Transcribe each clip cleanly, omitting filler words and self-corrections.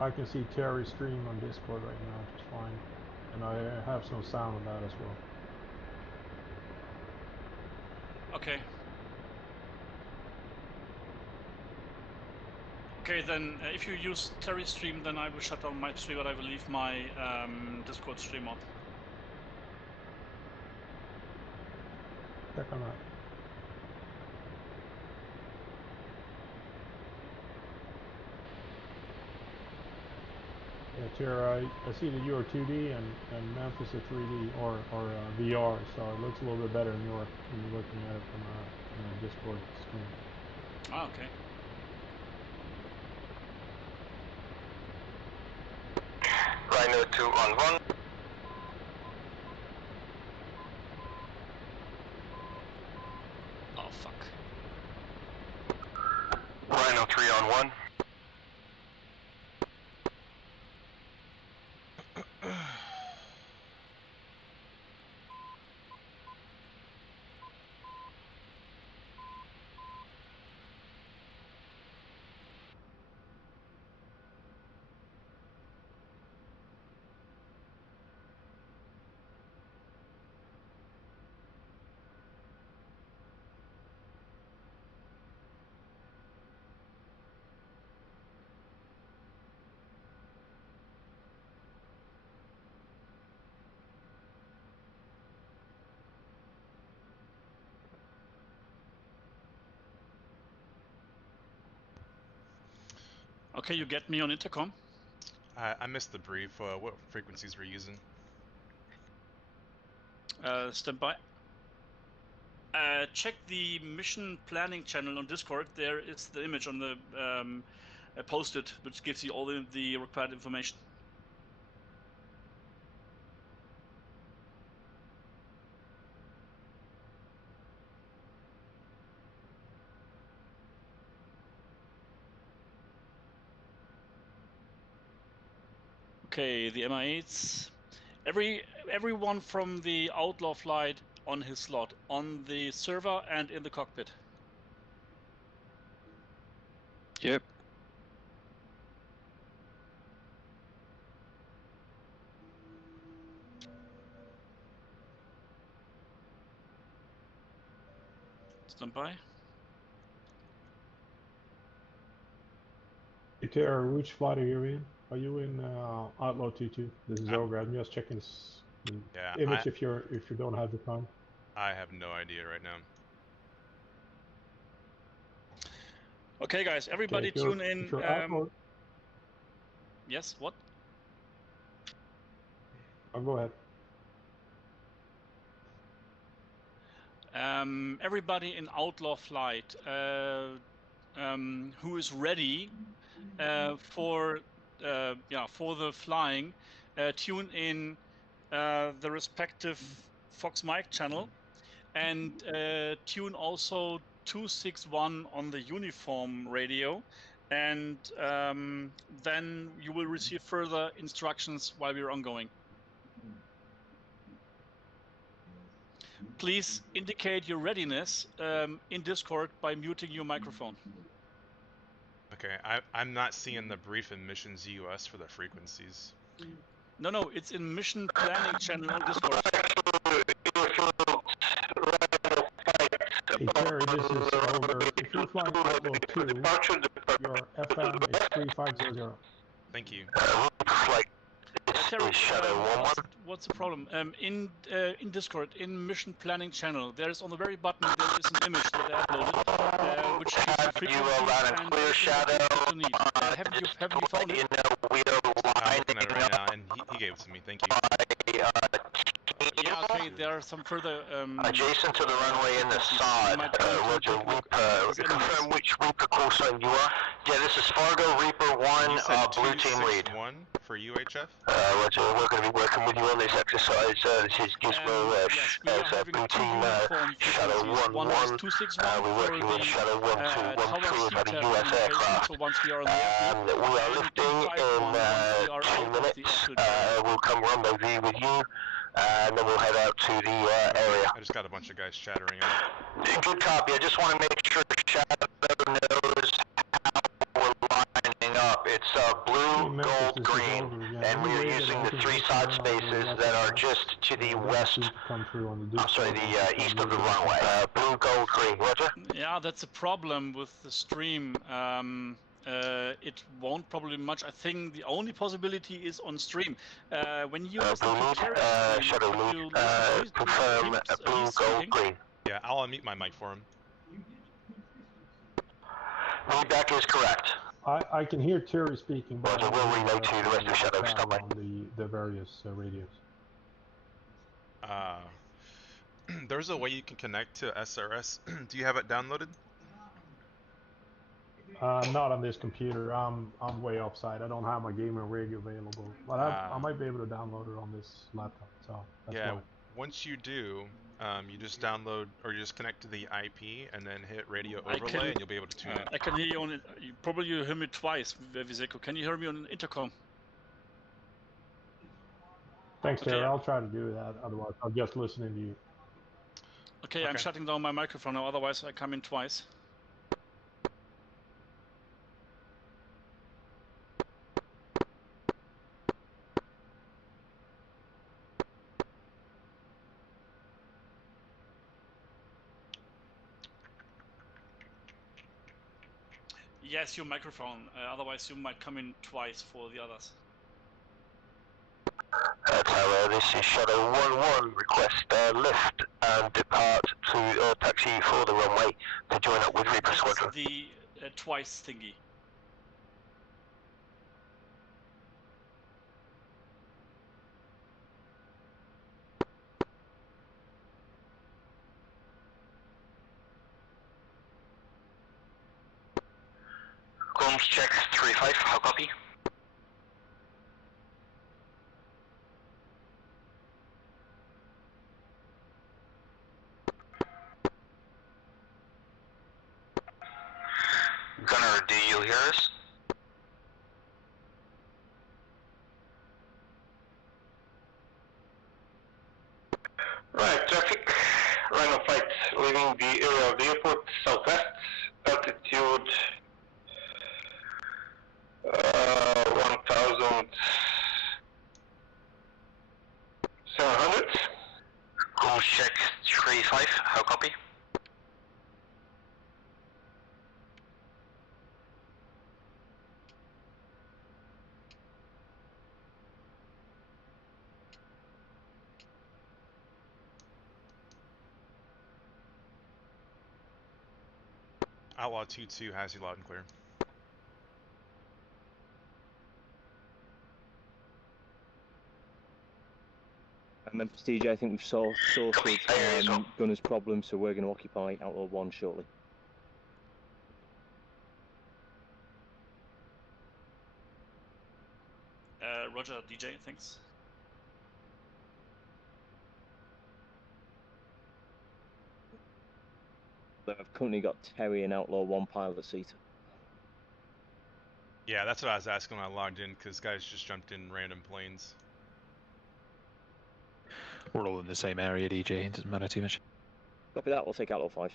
I can see Terry's stream on Discord right now just fine. And I have some sound on that as well. Okay. Okay, then if you use Terry's stream, then I will shut down my stream, but I will leave my Discord stream on. Check on that. Yeah, Terry, I see that you're 2D and Memphis a 3D or VR, so it looks a little bit better when you're looking at it from a Discord screen. Ah, okay. Rhino 2 on 1. Oh, fuck. Rhino 3 on 1. Okay, you get me on intercom? I missed the brief. What frequencies we're using? Stand by. Check the mission planning channel on Discord. There is the image on the posted, which gives you all the required information. Okay, the MI8s. Everyone from the Outlaw flight on his slot, on the server and in the cockpit. Yep. Stand by. Hey Terry, which flight are you in? Are you in Outlaw 22? This is Ogre. I'm just checking this image if you don't have the time. I have no idea right now. Okay, guys, everybody tune in. Yes, what? Oh, go ahead. Everybody in Outlaw flight who is ready for the flying, tune in the respective Fox Mike channel, and tune also 261 on the uniform radio, and then you will receive further instructions while we're ongoing. Please indicate your readiness in Discord by muting your microphone. Okay, I'm not seeing the brief in Missions US for the frequencies. No, it's in Mission Planning channel on Discord. Hey Terry, this is Ogre. If you're flying Outlaw 2, your FM is 3500. Thank you. Terry, what's the problem? In Discord, in Mission Planning channel, there is on the very bottom there is an image that I uploaded, which gives you frequencies and clear shadow. You need. Haven't you found it? I'm looking at it right now, and he gave it to me. Thank you. Yeah, okay, there are some further... adjacent to the runway in the sod. Roger, confirm which Reaper call sign you are. Yeah, this is Fargo, Reaper 1, blue team lead. 1 for UHF? Roger, we're going to be working with you on this exercise. This is Gizmo, blue team, Shadow 1-1. We're working with Shadow 1-2-1-3 of the US aircraft. We are lifting in 2 minutes. We'll come rendezvous with you. And then we'll head out to the area. I just got a bunch of guys chattering. Good copy. I just want to make sure Shadow knows how we're lining up. It's blue, gold, green, and we are using the 3 side spaces that are just to the west. I'm sorry, the east of the runway. Blue, gold, green. Roger. Yeah, that's a problem with the stream. It won't probably much. I think the only possibility is on stream. When you listen to Terry's Shadow stream, confirm blue, gold, green. Yeah, I'll unmute my mic for him. Readback is correct. I can hear Terry speaking, but Roger, we'll relay to the rest of Shadow. Stop by. On the various radios. There's a way you can connect to SRS. Do you have it downloaded? Not on this computer. I'm way offside. I don't have my gamer radio available, but I might be able to download it on this laptop. So that's why. Once you do, you just download or you just connect to the IP and then hit radio overlay, and you'll be able to tune it. I can hear you on it. Probably you hear me twice, Viseko. Can you hear me on intercom? Thanks, Terry. I'll try to do that. Otherwise, I'm just listening to you. Okay, I'm shutting down my microphone now. Otherwise, I come in twice. Yes, your microphone. Otherwise, you might come in twice for the others. Tower, this is Shadow 1-1. Request lift and depart to taxi for the runway to join up with Reaper Squadron. The twice thingy. Comms check 3-5, how copy? Gunner, do you hear us? Right, traffic, Rhino flight leaving the area of the airport, southwest, altitude 1,700. Call check 3-5, how copy? Outlaw 2-2 has you loud and clear. Memphis DJ, I think we've sorted Gunner's problem, so we're going to occupy Outlaw 1 shortly. Roger, DJ, thanks. I've currently got Terry in Outlaw 1 pilot seat. Yeah, that's what I was asking when I logged in, because guys just jumped in random planes. We're all in the same area, DJ. It doesn't matter too much. Copy that, we'll take Outlaw 5.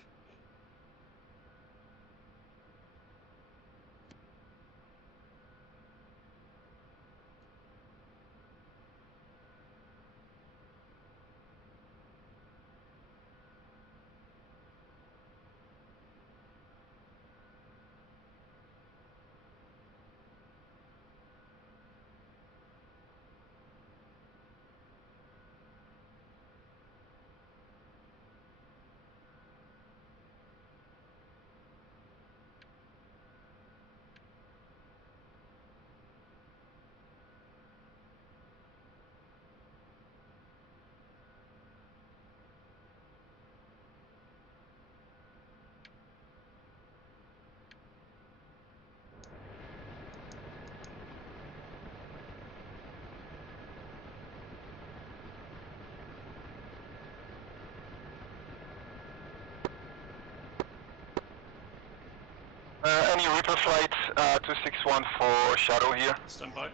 Any Reaper flight 261 for Shadow here. Stand by.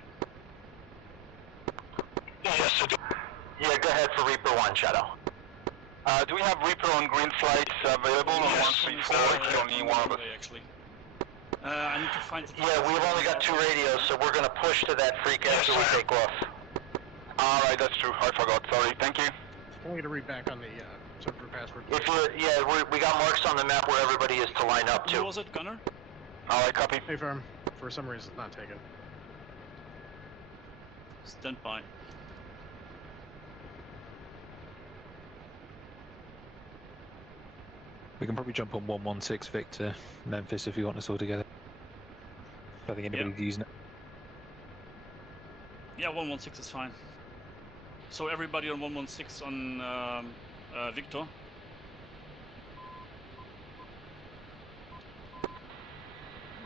Yes, yeah, go ahead for Reaper 1, Shadow. Do we have Reaper on green flights available on 134? It's only one of us. Actually. I need to find the... Yeah, we've only got 2 radios, so we're gonna push to that freak after we take off. Alright, that's true. I forgot. Sorry. Thank you. Can we get a read back on the server password? If you, yeah, we got marks on the map where everybody is to line up Who to. was it, Gunner? Alright, copy. Hey, firm. For some reason, it's not taken. Stand by. We can probably jump on 116 Victor, Memphis if you want us all together. I don't think anybody's using it. Yeah, 116 is fine. So everybody on 116 on Victor.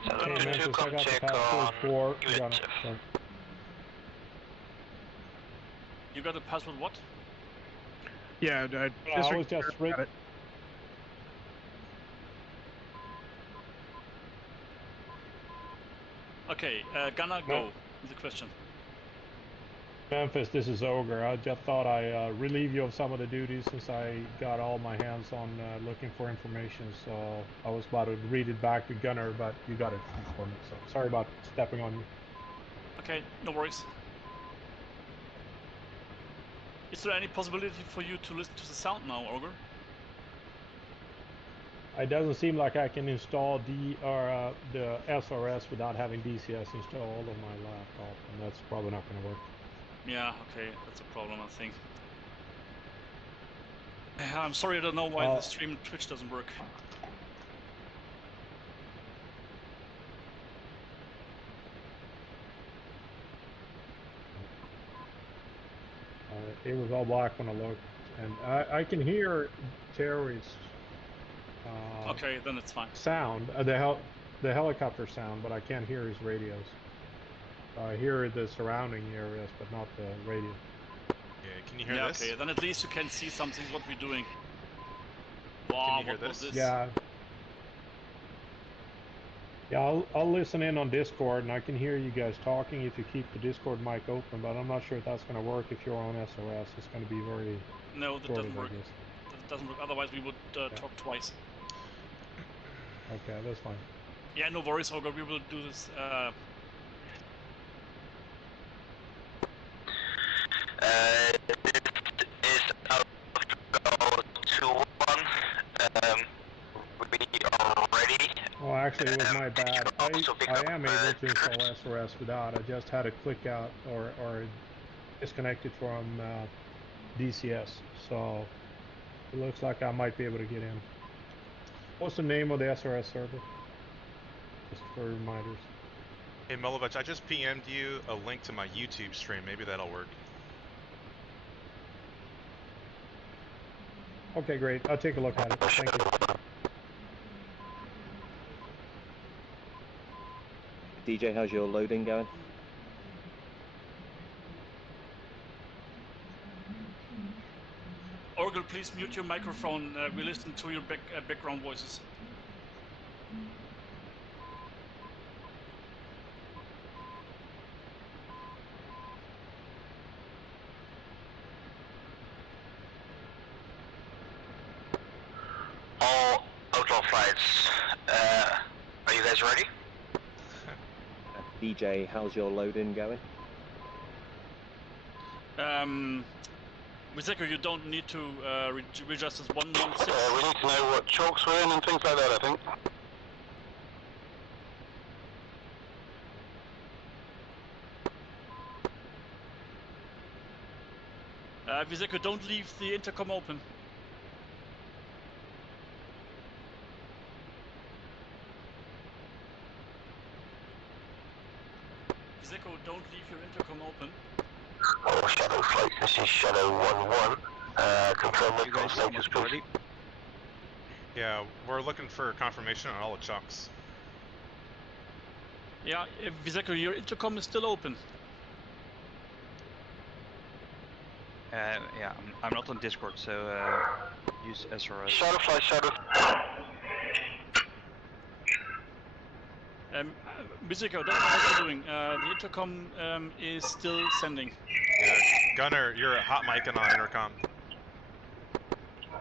Okay, Memphis, I got the password for Gunner. So. You got the password what? Yeah, I was just reading. Okay, Gunner, go with the question. Memphis, this is Ogre. I just thought I relieve you of some of the duties since I got all my hands on looking for information. So I was about to read it back to Gunner, but you got it for me. So sorry about stepping on you. Okay, no worries. Is there any possibility for you to listen to the sound now, Ogre? It doesn't seem like I can install the SRS without having DCS installed on my laptop, and that's probably not going to work. Yeah, okay, that's a problem, I think. I'm sorry, I don't know why the stream on Twitch doesn't work. It was all black when I looked, and I can hear Terry's okay, then it's fine. sound, the helicopter sound, but I can't hear his radios. I hear the surrounding areas, but not the radio. Yeah, can you hear this? Okay, then at least you can see something what we're doing. Wow, Can you hear what was this? this? Yeah. Yeah, I'll listen in on Discord, and I can hear you guys talking if you keep the Discord mic open, but I'm not sure if that's going to work if you're on SRS. It's going to be very No, that doesn't work. I guess. That doesn't work, otherwise we would talk twice. Okay, that's fine. Yeah, no worries, Ogre, we will do this. This is Alpha 2-1. We are ready. Well, actually, it was my bad. I am able to install SRS without. I just had to click out or disconnect it from DCS. So it looks like I might be able to get in. What's the name of the SRS server? Just for reminders. Hey Milovich, I just PM'd you a link to my YouTube stream. Maybe that'll work. Okay, great. I'll take a look at it. Thank you. DJ, how's your loading going? Orgel, please mute your microphone. We listen to your background voices. All outlaw flights. Are you guys ready? DJ, how's your loading going? Wiseko, you don't need to readjust as 116. We need to know what chalks we're in and things like that, I think. Wiseko, don't leave the intercom open. Wiseko, don't leave your intercom open. Oh, Shadow Flight, this is Shadow 1-1. Confirm the call status, please. Yeah, we're looking for confirmation on all the chalks. Yeah, Wiseko, your intercom is still open. Yeah, I'm not on Discord, so use SRS. Shadow Flight, Shadow. Wiseko, don't know what you're doing. The intercom is still sending. Yeah, Gunner, you're hot micing on intercom.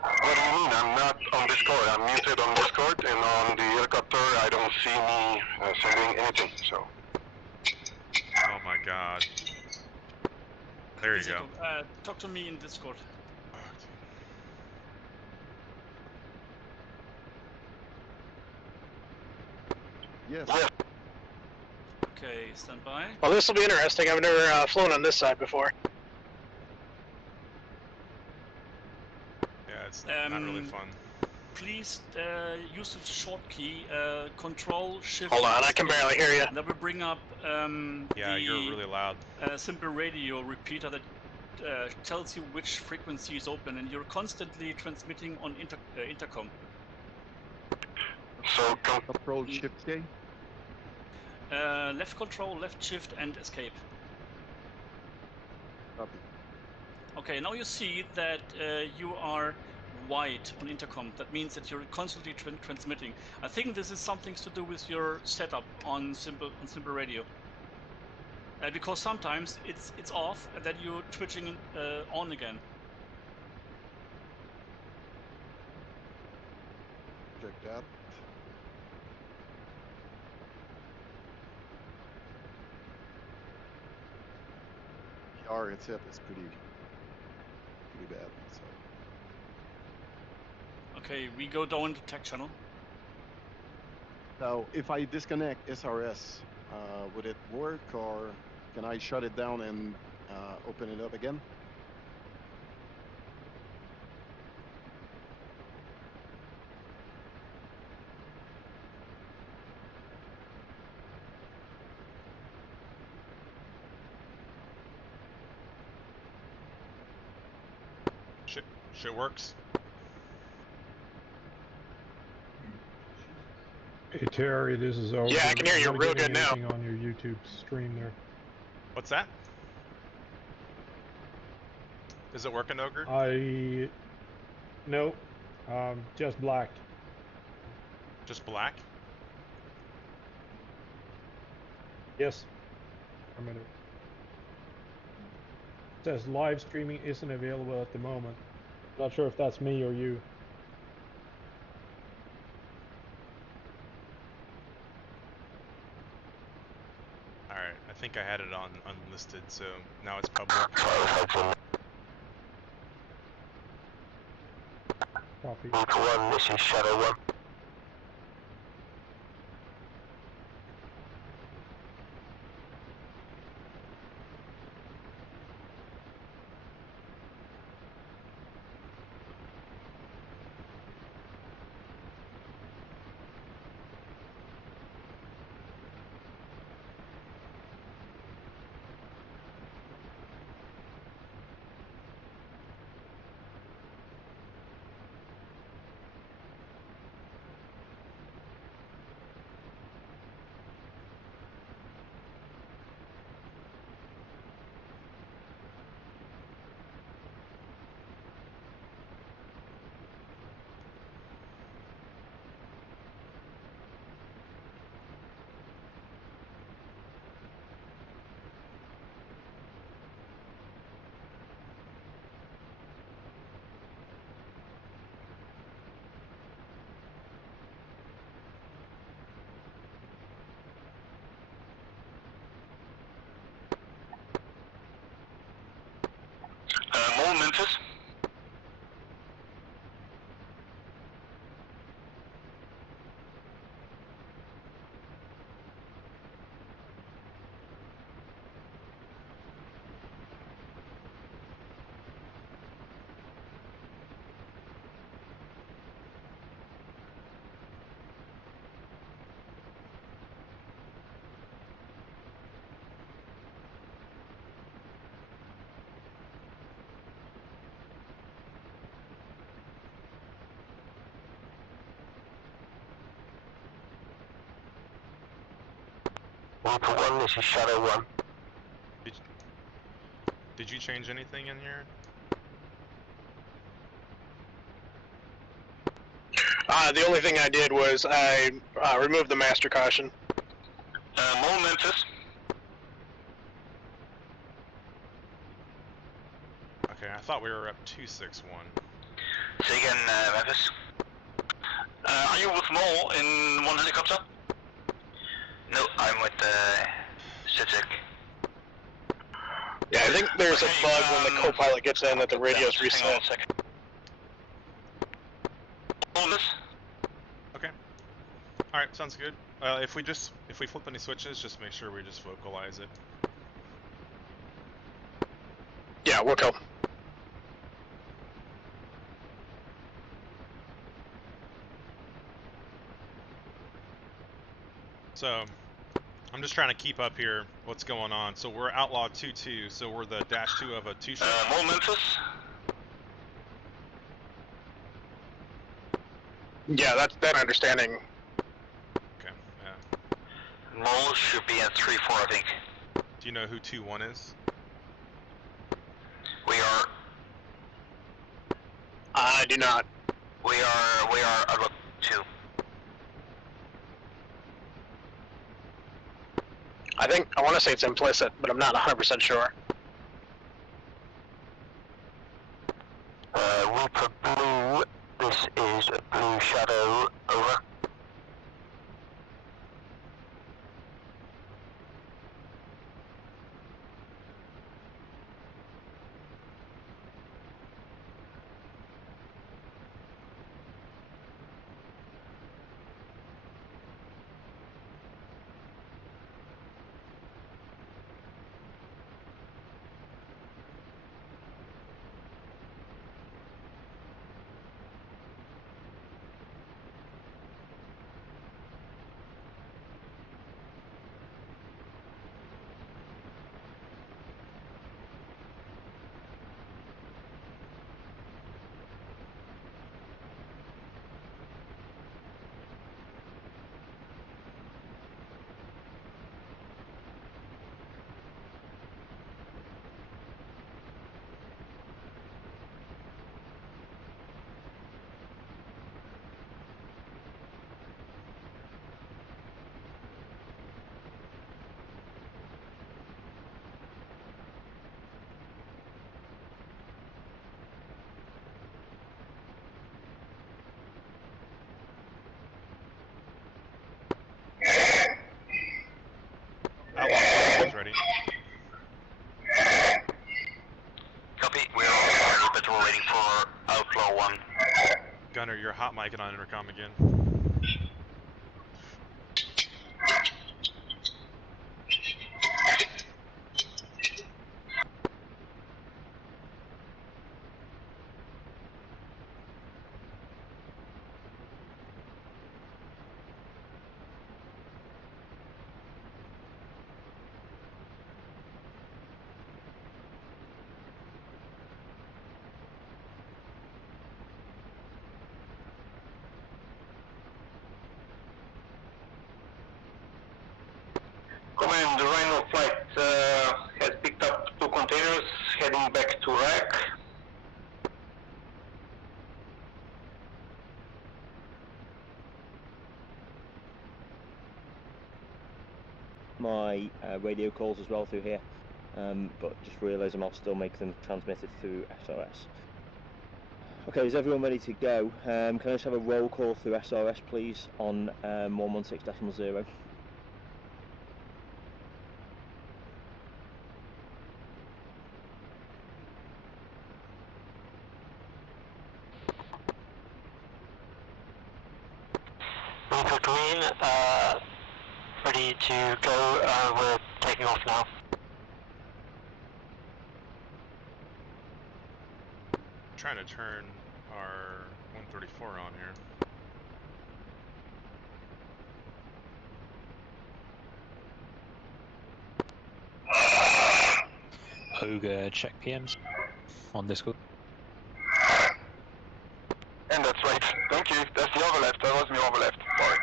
What do you mean? I'm not on Discord. I'm muted on Discord, and on the helicopter, I don't see me sending anything, so. Oh my god. There you go. Talk to me in Discord. Yes. Okay, stand by. Well, this will be interesting. I've never flown on this side before. Yeah, it's not really fun. Please use the short key, Control Shift. Hold on, I can barely hear you. That will bring up yeah, you're really loud. Simple radio repeater that tells you which frequency is open, and you're constantly transmitting on intercom. So Control Shift K. Left control, left shift, and escape. Copy. Okay, now you see that you are white on intercom. That means that you're constantly transmitting. I think this is something to do with your setup on simple radio. Because sometimes it's off and then you're twitching on again. Check that. The R itself is pretty bad. So. Okay, we go down the tech channel. Now, if I disconnect SRS, would it work, or can I shut it down and open it up again? Shit works. Hey Terry, this is over. Yeah, I can hear you real good now. On your YouTube stream there. What's that? Is it working, Ogre? No, just black. Just black? Yes. A minute. It says live streaming isn't available at the moment. Not sure if that's me or you. Alright, I think I had it on unlisted, so now it's public. Copy. Route 1, this is Shadow 1. More Memphis. Route 1, this is Shadow 1. Did you change anything in here? The only thing I did was I removed the master caution. More Memphis. Okay, I thought we were up 261. Say again, Memphis. Are you with Mole in one helicopter? No, I'm with Civic. Yeah, I think there's a bug when the co-pilot gets in that the radio's reset. Hang on a second. All this? Okay. All right, sounds good. If we flip any switches, just make sure we just vocalize it. Yeah, we'll go. So, I'm just trying to keep up here what's going on. So we're Outlaw 2-2, so we're the -2 of a 2-ship. More Memphis? Yeah, that's that understanding. Okay, yeah. Mole should be at 3-4, I think. Do you know who 2-1 is? We are... I do not. We are Outlaw 2. I want to say it's implicit, but I'm not 100% sure. Reaper Blue, this is Blue Shadow, over. Outlaw 2 is ready. Copy, we're on target, but we're waiting for Outlaw 1. Gunner, you're hot micing on intercom again. Command, the Rhino flight has picked up 2 containers, heading back to rack. My radio calls as well through here, but just realised I'll still make them transmitted through SRS. Okay, is everyone ready to go? Can I just have a roll call through SRS please on 116.0? Reaper Green, ready to go, we're taking off now. Trying to turn our 134 on here. Hogue, check PMs on Discord. And that's right. Thank you. That's the overleft. That was me overleft. Sorry.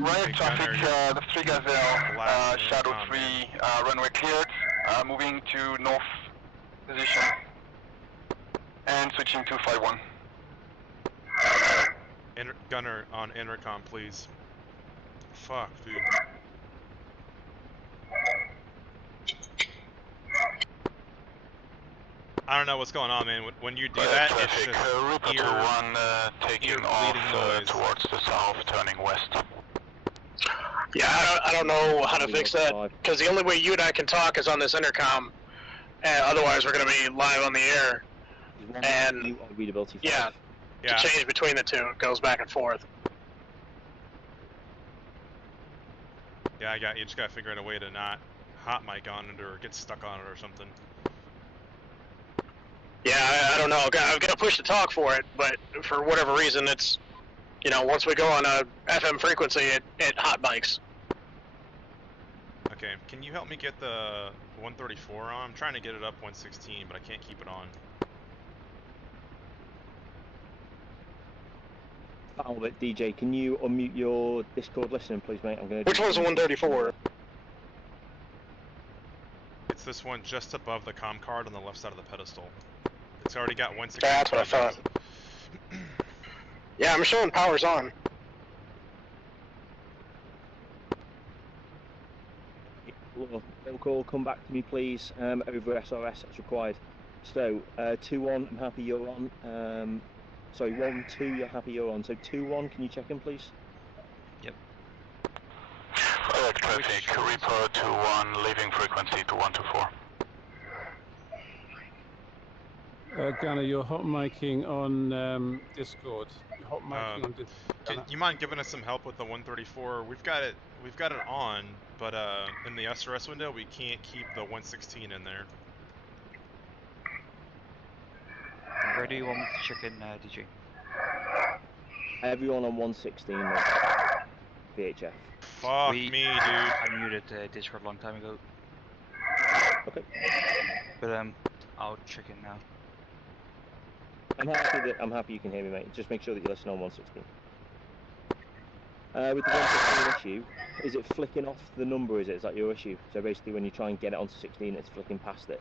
Riot traffic, the 3 Gazelle, Shadow 3, runway cleared, moving to north position, and switching to 5-1. Gunner on intercom, please. Fuck, dude. I don't know what's going on, man. When you do that, it's just taking bleeding noise towards the south, turning west. Yeah, I don't know how to fix that, because the only way you and I can talk is on this intercom, and otherwise we're going to be live on the air. And yeah, to change between the two, it goes back and forth. Yeah, you just gotta figure out a way to not hot mic on it or get stuck on it or something. Yeah, I don't know. I've got to push the talk for it, but for whatever reason, it's, you know, once we go on a FM frequency, it hot mics. Okay, can you help me get the 134 on? I'm trying to get it up 116, but I can't keep it on. Albert, DJ, can you unmute your Discord listening, please, mate? I'm going to. Which one's the 134? It's this one just above the comm card on the left side of the pedestal. It's already got 116. That's what I thought. Yeah, I'm showing power's on. Roll call, come back to me, please, over SRS as required. So, 2-1, I'm happy you're on. Sorry, 1-2, you're happy you're on. So 2-1, can you check in, please? Yep. Alright, traffic, Reaper 2-1, leaving frequency to 124. Gunner, you're hot micing on Discord. You're hot micing on Discord. You mind giving us some help with the 134? We've got it on, but in the SRS window we can't keep the 116 in there. Where do you want me to check in, DJ? Everyone on 116, VHF. Fuck me, dude. I muted Discord a long time ago. Okay. But I'll check in now. I'm happy you can hear me, mate. Just make sure that you listen on 116. With the 116 issue, is it flicking off the number, is that your issue? So basically when you try and get it onto 16, it's flicking past it.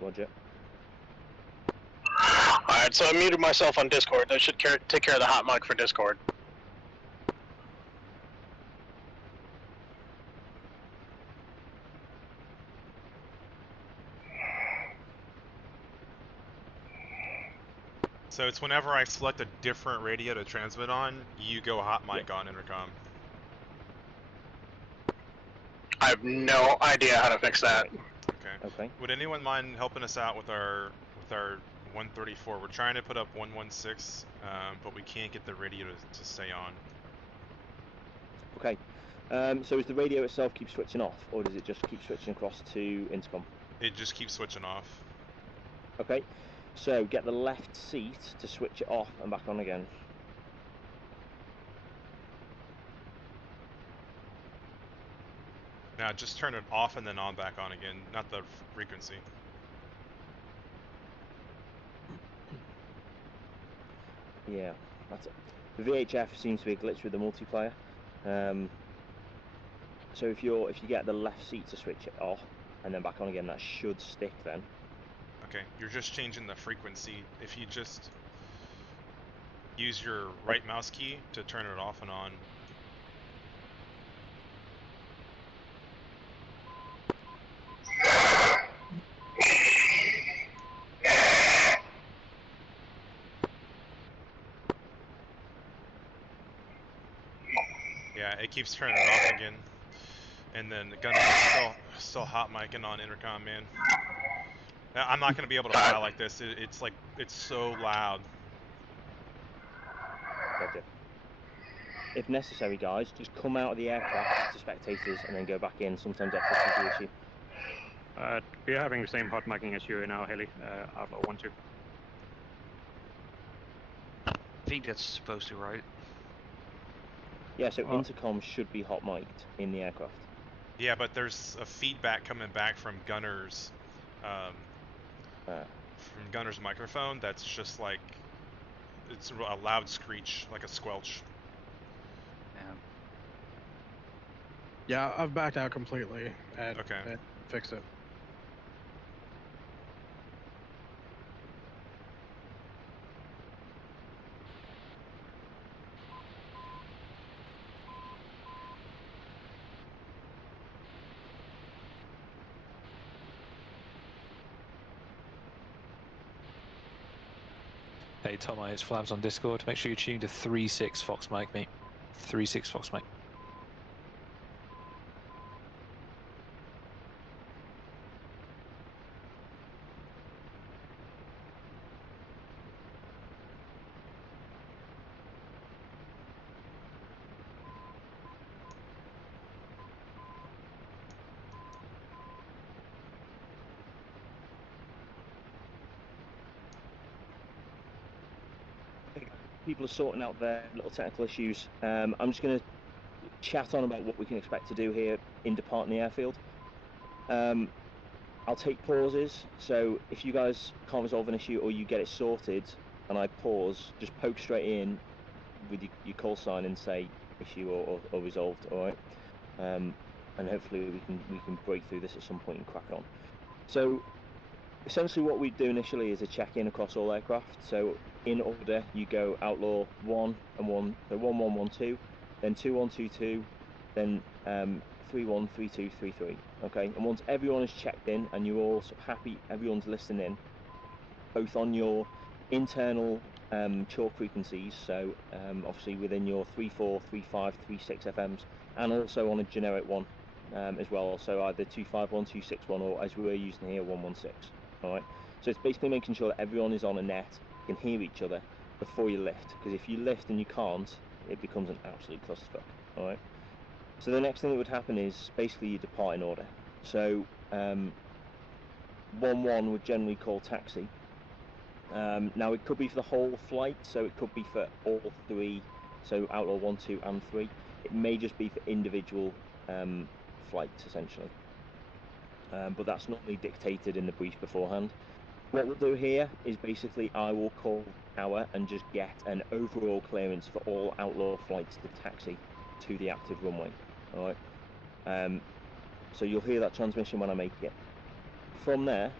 Roger. Alright, so I muted myself on Discord. That should take care of the hot mic for Discord. So it's whenever I select a different radio to transmit on, you go hot mic on intercom. I have no idea how to fix that. Okay. Would anyone mind helping us out with our 134? We're trying to put up 116, but we can't get the radio to stay on. Okay. So does the radio itself keep switching off, or does it just keep switching across to intercom? It just keeps switching off. Okay. So get the left seat to switch it off and back on again. Now just turn it off and then on back on again, not the frequency. Yeah, that's it. The VHF seems to be a glitch with the multiplayer. So if you get the left seat to switch it off and then back on again, that should stick then. Okay, you're just changing the frequency. If you just use your right mouse key to turn it off and on. Yeah, it keeps turning it off again. And then the gunner is still hot micing on intercom, man. I'm not gonna be able to fly like this. It's so loud. Gotcha. If necessary, guys, just come out of the aircraft to spectators and then go back in. Sometimes that fixes the issue. We're having the same hot micing issue in our heli, Outlaw 1-2. I think that's supposed to, right? Yeah, so intercom should be hot mic'd in the aircraft. Yeah, but there's a feedback coming back from Gunner's, microphone that's just like, it's a loud screech, like a squelch. Yeah, I've backed out completely and Okay. fixed it. Hey Tomo, it's Flabs on Discord. Make sure you tune to 3.6 Fox mic, mate. 3.6 Fox mic. People are sorting out their little technical issues. I'm just going to chat on about what we can expect to do here in departing the airfield. I'll take pauses, so if you guys can't resolve an issue or you get it sorted and I pause, just poke straight in with your call sign and say issue or resolved, alright? And hopefully we can break through this at some point and crack on. So essentially what we do initially is a check-in across all aircraft. So in order, you go Outlaw 1 and 1, so 1112, then 2122, then 313233. Okay, and once everyone is checked in and you're all happy, everyone's listening in, both on your internal chalk frequencies, so obviously within your 34, 35, 36 FMs, and also on a generic one as well, so either 251, 261, or as we were using here, 116. Alright, so it's basically making sure that everyone is on a net, can hear each other before you lift, because if you lift and you can't, it becomes an absolute clusterfuck. Alright, so the next thing that would happen is basically you depart in order. So 1-1 would generally call taxi. Now it could be for the whole flight, so it could be for all three, so Outlaw 1, 2 and 3. It may just be for individual flights essentially, but that's normally dictated in the brief beforehand. What we'll do here is basically I will call tower and just get an overall clearance for all Outlaw flights to taxi to the active runway. Alright, so you'll hear that transmission when I make it. From there,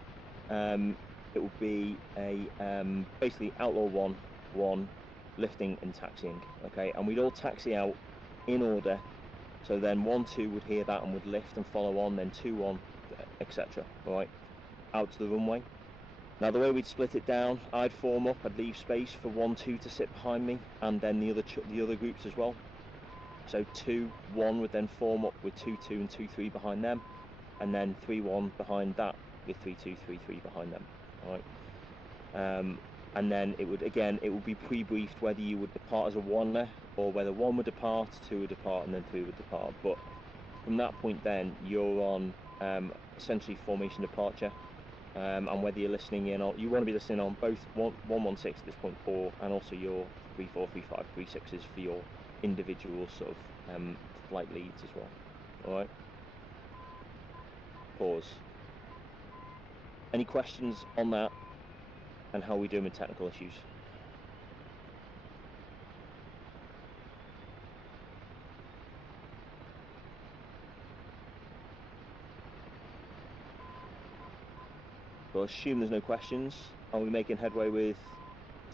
it will be a basically Outlaw 1, 1, lifting and taxiing. Okay, and we'd all taxi out in order. So then 1, 2 would hear that and would lift and follow on, then 2, 1, etc. Alright, out to the runway. Now the way we'd split it down, I'd form up, I'd leave space for 1, 2 to sit behind me, and then the other groups as well. So 2, 1 would then form up with 2, 2 and 2, 3 behind them, and then 3, 1 behind that with 3, 2, 3, 3 behind them. Alright. And then it would be pre-briefed whether you would depart as a 1er or whether 1 would depart, 2 would depart, and then 3 would depart. But from that point then you're on essentially formation departure, and whether you're listening in or you want to be listening on both 116 at this point, and also your 34, 35, 36s for your individual sort of flight leads as well. Alright. Pause. Any questions on that and how we doing with technical issues? So I assume there's no questions. Are we making headway with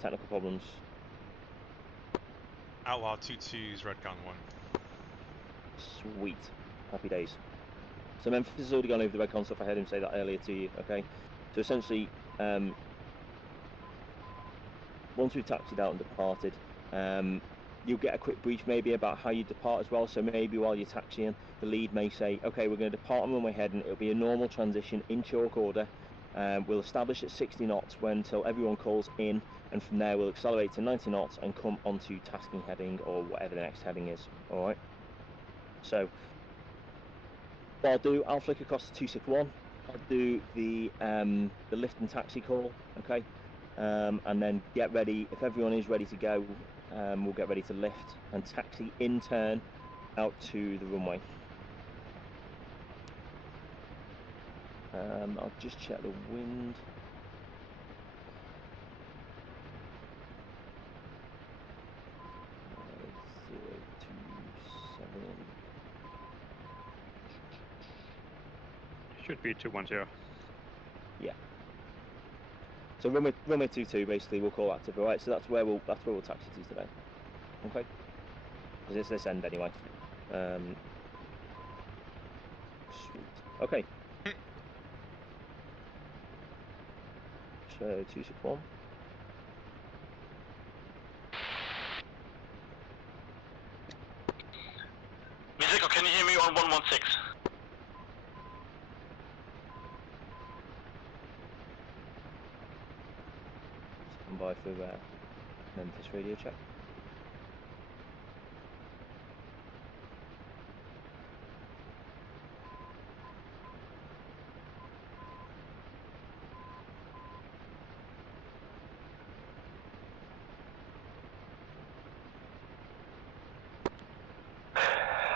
technical problems? Outlaw 2-2's Redcon 1. Sweet. Happy days. So Memphis has already gone over the Redcon stuff. I heard him say that earlier to you. Okay. So essentially, once we've taxied out and departed, you'll get a quick brief maybe about how you depart as well. So maybe while you're taxiing, the lead may say, okay, we're going to depart on runway heading. It'll be a normal transition in chalk order. We'll establish at 60 knots until everyone calls in, and from there we'll accelerate to 90 knots and come onto tasking heading or whatever the next heading is. Alright. So what I'll do, I'll flick across to 261. I'll do the lift and taxi call, okay? And then get ready. If everyone is ready to go, we'll get ready to lift and taxi in turn out to the runway. I'll just check the wind. Should be 210. Yeah. So runway 22 basically we'll call active, alright? So that's where we'll taxi to today. Okay. Because it's this end anyway. Sweet. Okay. So 261. Musico, can you hear me on 116? Stand by for Memphis radio check.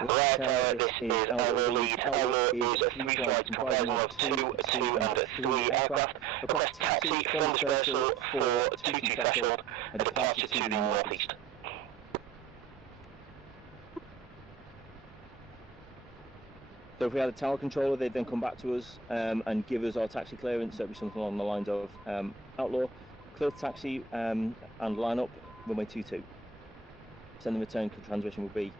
Right, this is our lead. Our is 3 flights comprising of 2 and 3 aircraft. Request taxi from dispersal for 22 threshold and departure to the northeast. So if we had a tower controller, they'd then come back to us and give us our taxi clearance. That'd be something along the lines of Outlaw, clear the taxi and line up runway 22. Send the return transmission will be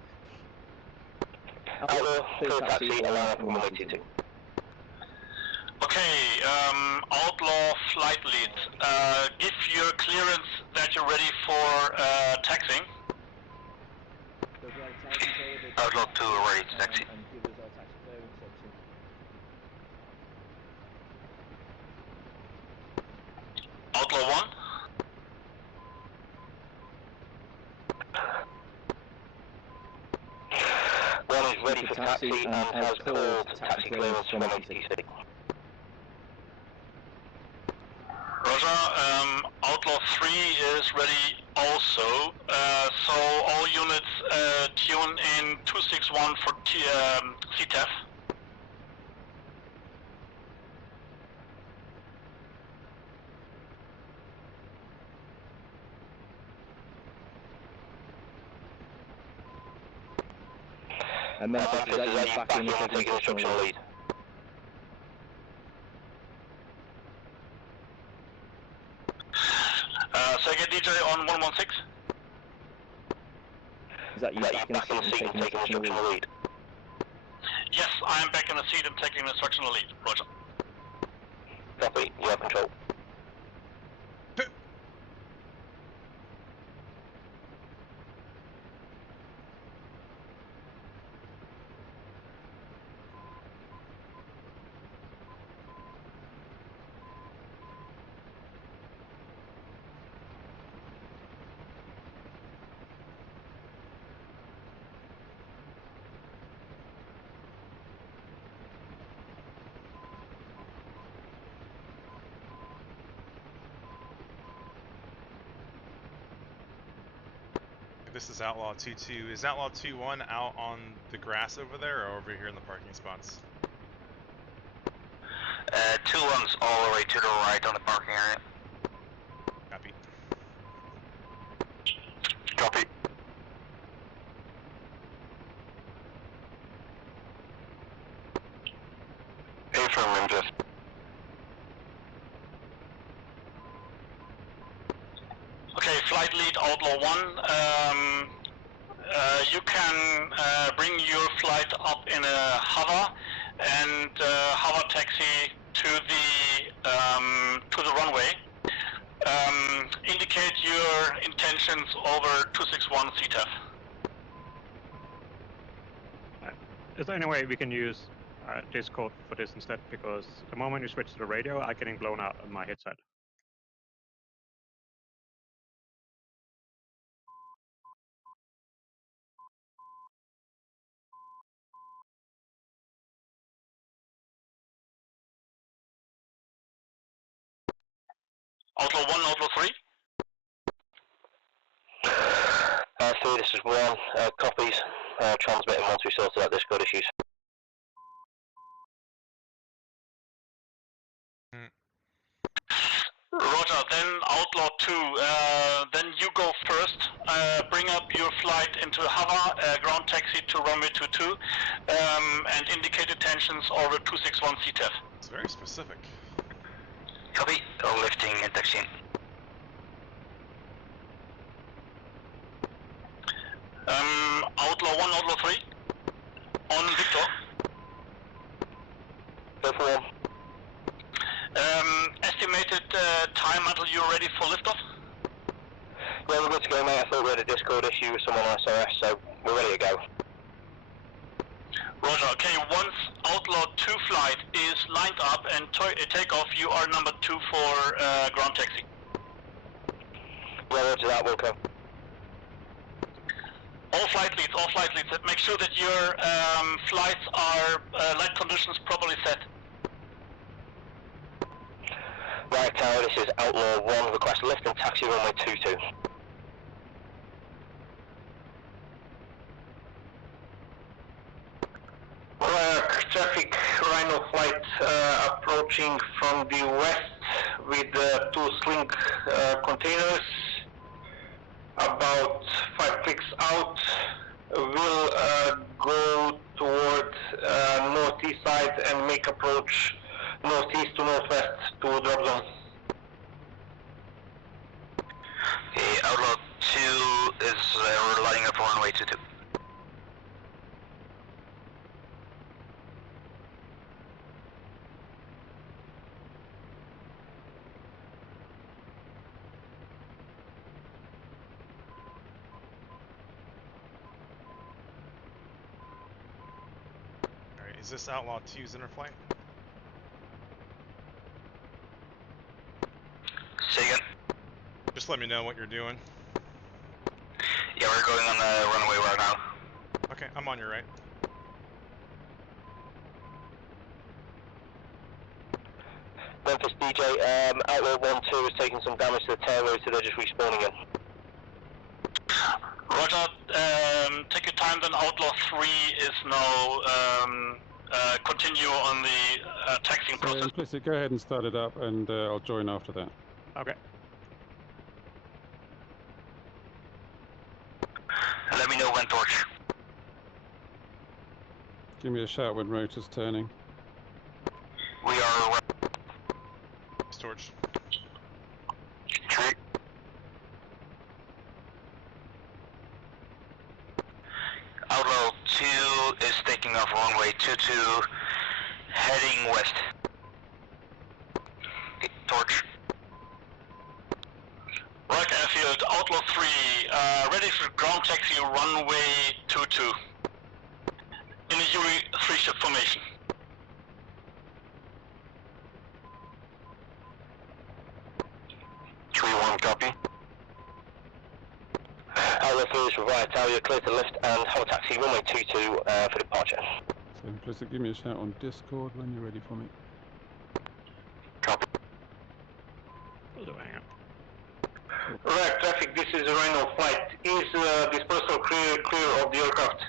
Outlaw, clear the taxi and line up runway 22. Okay, Outlaw flight lead. Give your clearance that you're ready for taxiing. Outlaw 2 ready to taxi. Outlaw 1. One is ready for taxi and has called taxi clearance from ATC. Roger, Outlaw 3 is ready also, so all units tune in 261 for CTF. And Memphis, is that you back in and taking instructional lead? Second DJ on 116. Is that you back in the seat and taking instructional lead? Yes, I am back in the seat and taking instructional lead. Roger. Copy, you have control. This is Outlaw 2-2. Is Outlaw 2-1 out on the grass over there or over here in the parking spots? 2-1's all the way to the right on the parking area. Copy. Copy. Affirm, Memphis. Okay, flight lead Outlaw 1. You can bring your flight up in a hover and hover taxi to the runway. Indicate your intentions over 261 CTF. Is there any way we can use Discord for this instead? Because the moment you switch to the radio, I'm getting blown out on my headset. Outlaw 1, Outlaw 3. 3, this is 1. Copies. Transmitting once we sorted out Discord issues. Roger, then Outlaw 2, then you go first, bring up your flight into hover, ground taxi to runway 22, and indicate attentions over 261 CTF. It's very specific. Copy, all lifting and taxiing. Outlaw 1, Outlaw 3, on Victor. Perform. Estimated time until you're ready for liftoff? Yeah, we're good to go, mate. I thought we had a Discord issue with someone on SRS, so we're ready to go. Roger, okay, once Outlaw 2 flight is lined up and take off, you are number 2 for ground taxi. Yeah, roger that, we'll come. All flight leads, make sure that your flights are light conditions properly set. Right Tower, this is Outlaw 1, request lift and taxi runway 22. Traffic, Rhino flight approaching from the west with 2 sling containers, about 5 clicks out, will go toward northeast side and make approach northeast to northwest to drop zone. Okay, Outlaw 2 is we're lining up for runway 22. Alright, is this Outlaw 2's inner flight? Say again? Just let me know what you're doing. Yeah, we're going on the runway right now. Okay, I'm on your right. Memphis DJ, Outlaw 1-2 is taking some damage to the tail rotor, they're just respawning in. Roger, take your time, then Outlaw 3 is now continue on the taxiing process. Implicit, go ahead and start it up and I'll join after that. Okay. Let me know when torch. Give me a shout when rotor's turning. We are... Torch. Tree. Outlaw 2 is taking off runway 22, heading west. Torch. Right airfield, Outlaw 3, ready for ground taxi runway 22. In a Yuri 3-ship formation. Tree 1, copy. Outlaw 3 is right tower, you're clear to lift and hold taxi runway 22 for departure. So Implicit, give me a shout on Discord when you're ready for me. Copy. We'll do it, hang on. Right, traffic, this is a Rhino flight. Is dispersal clear of the aircraft?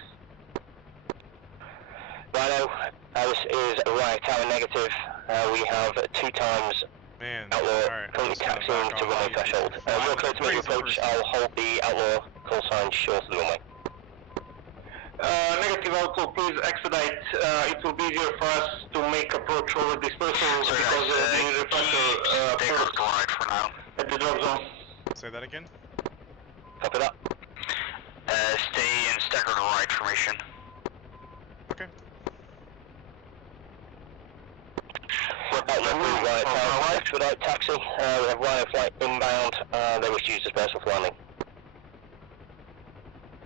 Rhino, this is right tower negative. We have 2 times Outlaw currently taxiing to runway threshold. You're clear to make your approach, I'll hold the Outlaw call sign short of the runway. Negative Outlaw, please expedite. It will be easier for us to make approach over dispersal because the reflector first right for now. At the drop zone. Say that again? Copy that. Stay in staggered right formation. Okay. Expedite taxi. We have Rhino flight inbound. They wish to use dispersal for landing.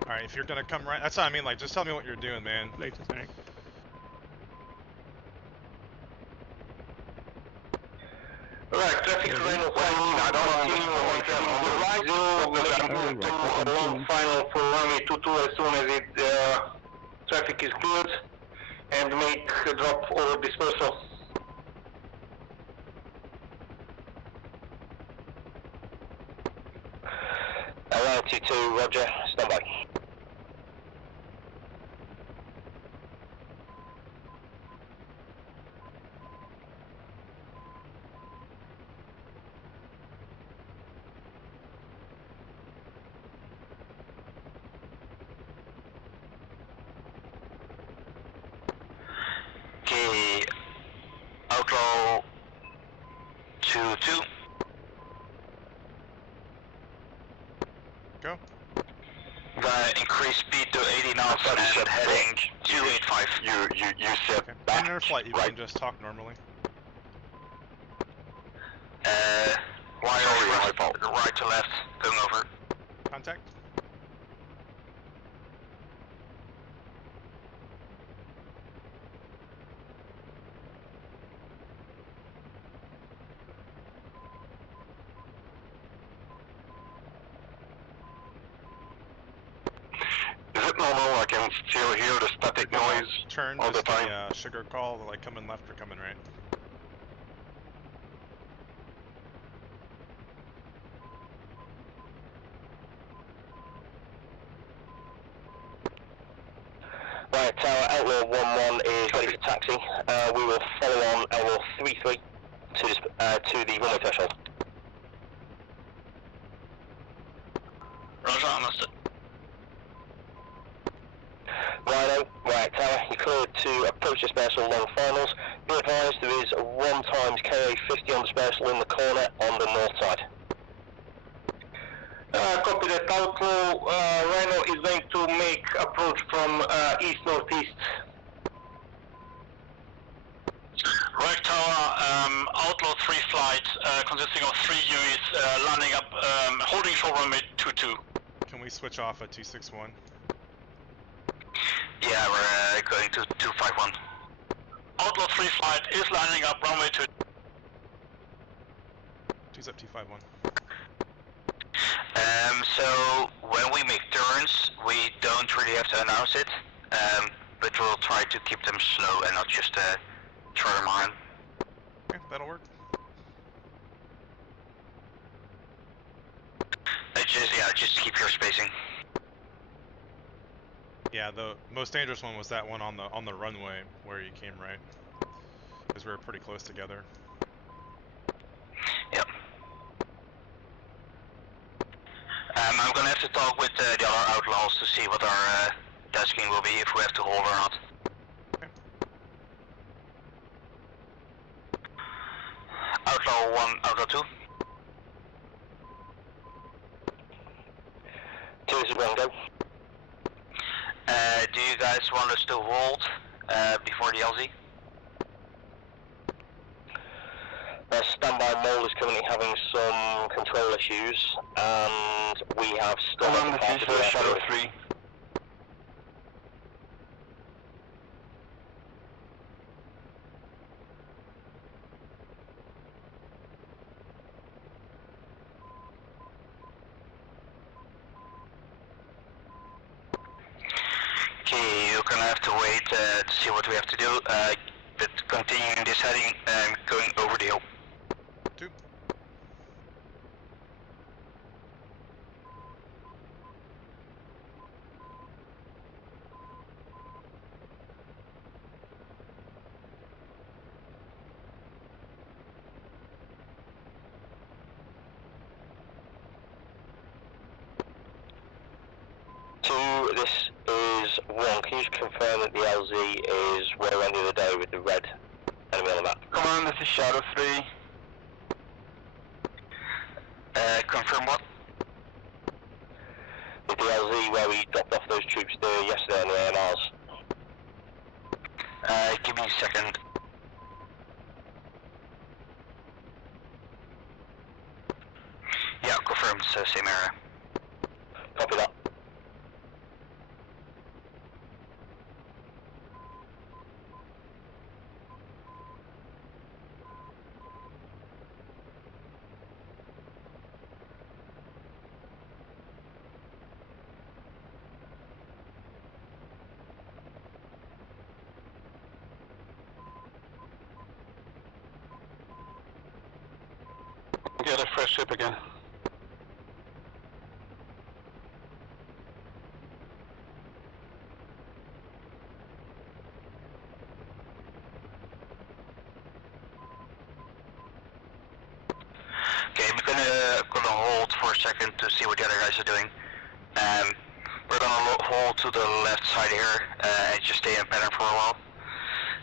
Alright, if you're gonna come right, that's what I mean, like, just tell me what you're doing, man. Latest thing. Right, traffic Rhino flight, long final for runway 22 as soon as it traffic is cleared and make a drop over dispersal. Around 22, roger, stand by. 22. Go. Increase speed to 80 knots and heading 285. You said Okay. back. In our flight, you right. can just talk normally. Sorry, my fault. Right to left, going over. Contact. Is it normal? I can still hear the static noise Turn all the just time. the sugar call, like coming left or coming right. Right, Tower Outlaw 11 is ready for taxi. We will follow on Outlaw 33 to the runway threshold. Roger, understood. Righto, right Tower, you're cleared to approach dispersal along finals. Be advised there is 1 times KA50 on dispersal in the corner on the north side. Copy that. Outlaw Rhino is going to make approach from east-northeast. Right Tower, Outlaw 3 flight consisting of 3 UEs landing up, holding short runway 22. Can we switch off at 261? Yeah, we're going to 251. Outlaw 3 flight is landing up runway 2. 2's up 251. So when we make turns, we don't really have to announce it, but we'll try to keep them slow and not just throw them on. Okay, that'll work. Just keep your spacing. Yeah, the most dangerous one was that one on the runway where you came right, because we were pretty close together. Yep. I'm gonna have to talk with the other outlaws to see what our tasking will be, if we have to hold or not. Okay. Outlaw 1, Outlaw 2. 2 is one go. Do you guys want us to hold before the LZ? Standby Mole is currently having some control issues, and we have still this is Shadow 3. Okay, you're gonna have to wait to see what we have to do, but continuing this heading and going over the hill. 2. This is 1. Can you just confirm that the LZ is where we ended the day with the red enemy on the map? Command, this is Shadow 3. Confirm what? With the LZ where we dropped off those troops there yesterday on the AMRs. Give me a second. Yeah, confirmed, same area. Copy that. Get a fresh ship again. Okay, we're gonna hold for a second to see what the other guys are doing. We're gonna hold to the left side here and just stay in pattern for a while.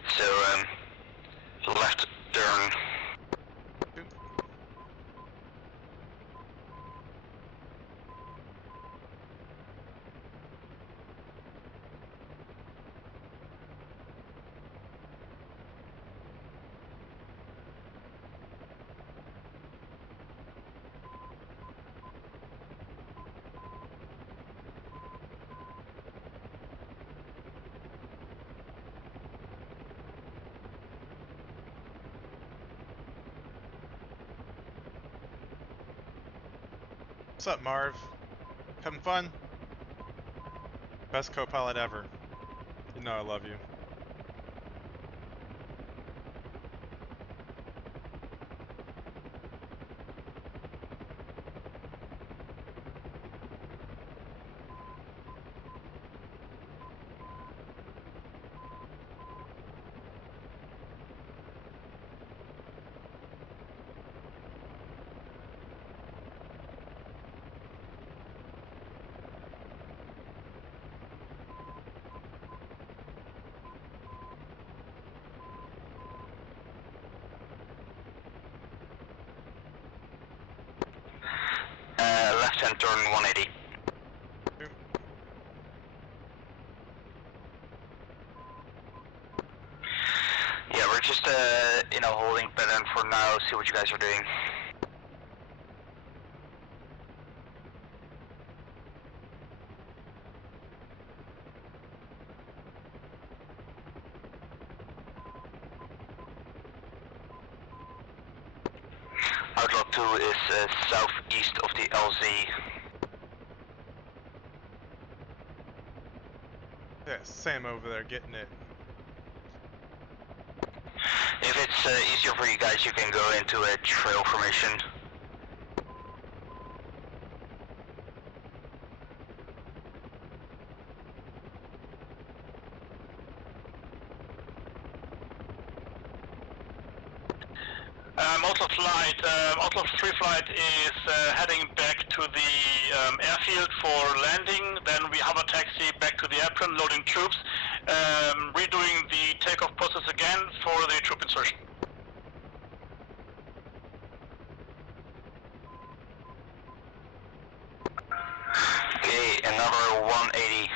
So left turn. What's up, Marv? Having fun? Best co-pilot ever. You know I love you. Left hand turn 180. Yeah, we're just in a holding pattern for now, see what you guys are doing. Outlaw 2 is southeast of the LZ. Yeah, Sam over there getting it. If it's easier for you guys, you can go into a trail formation. Outlaw 3 flight is heading back to the airfield for landing. Then we have a taxi back to the airplane, loading troops, redoing the takeoff process again for the troop insertion. Okay, another 180.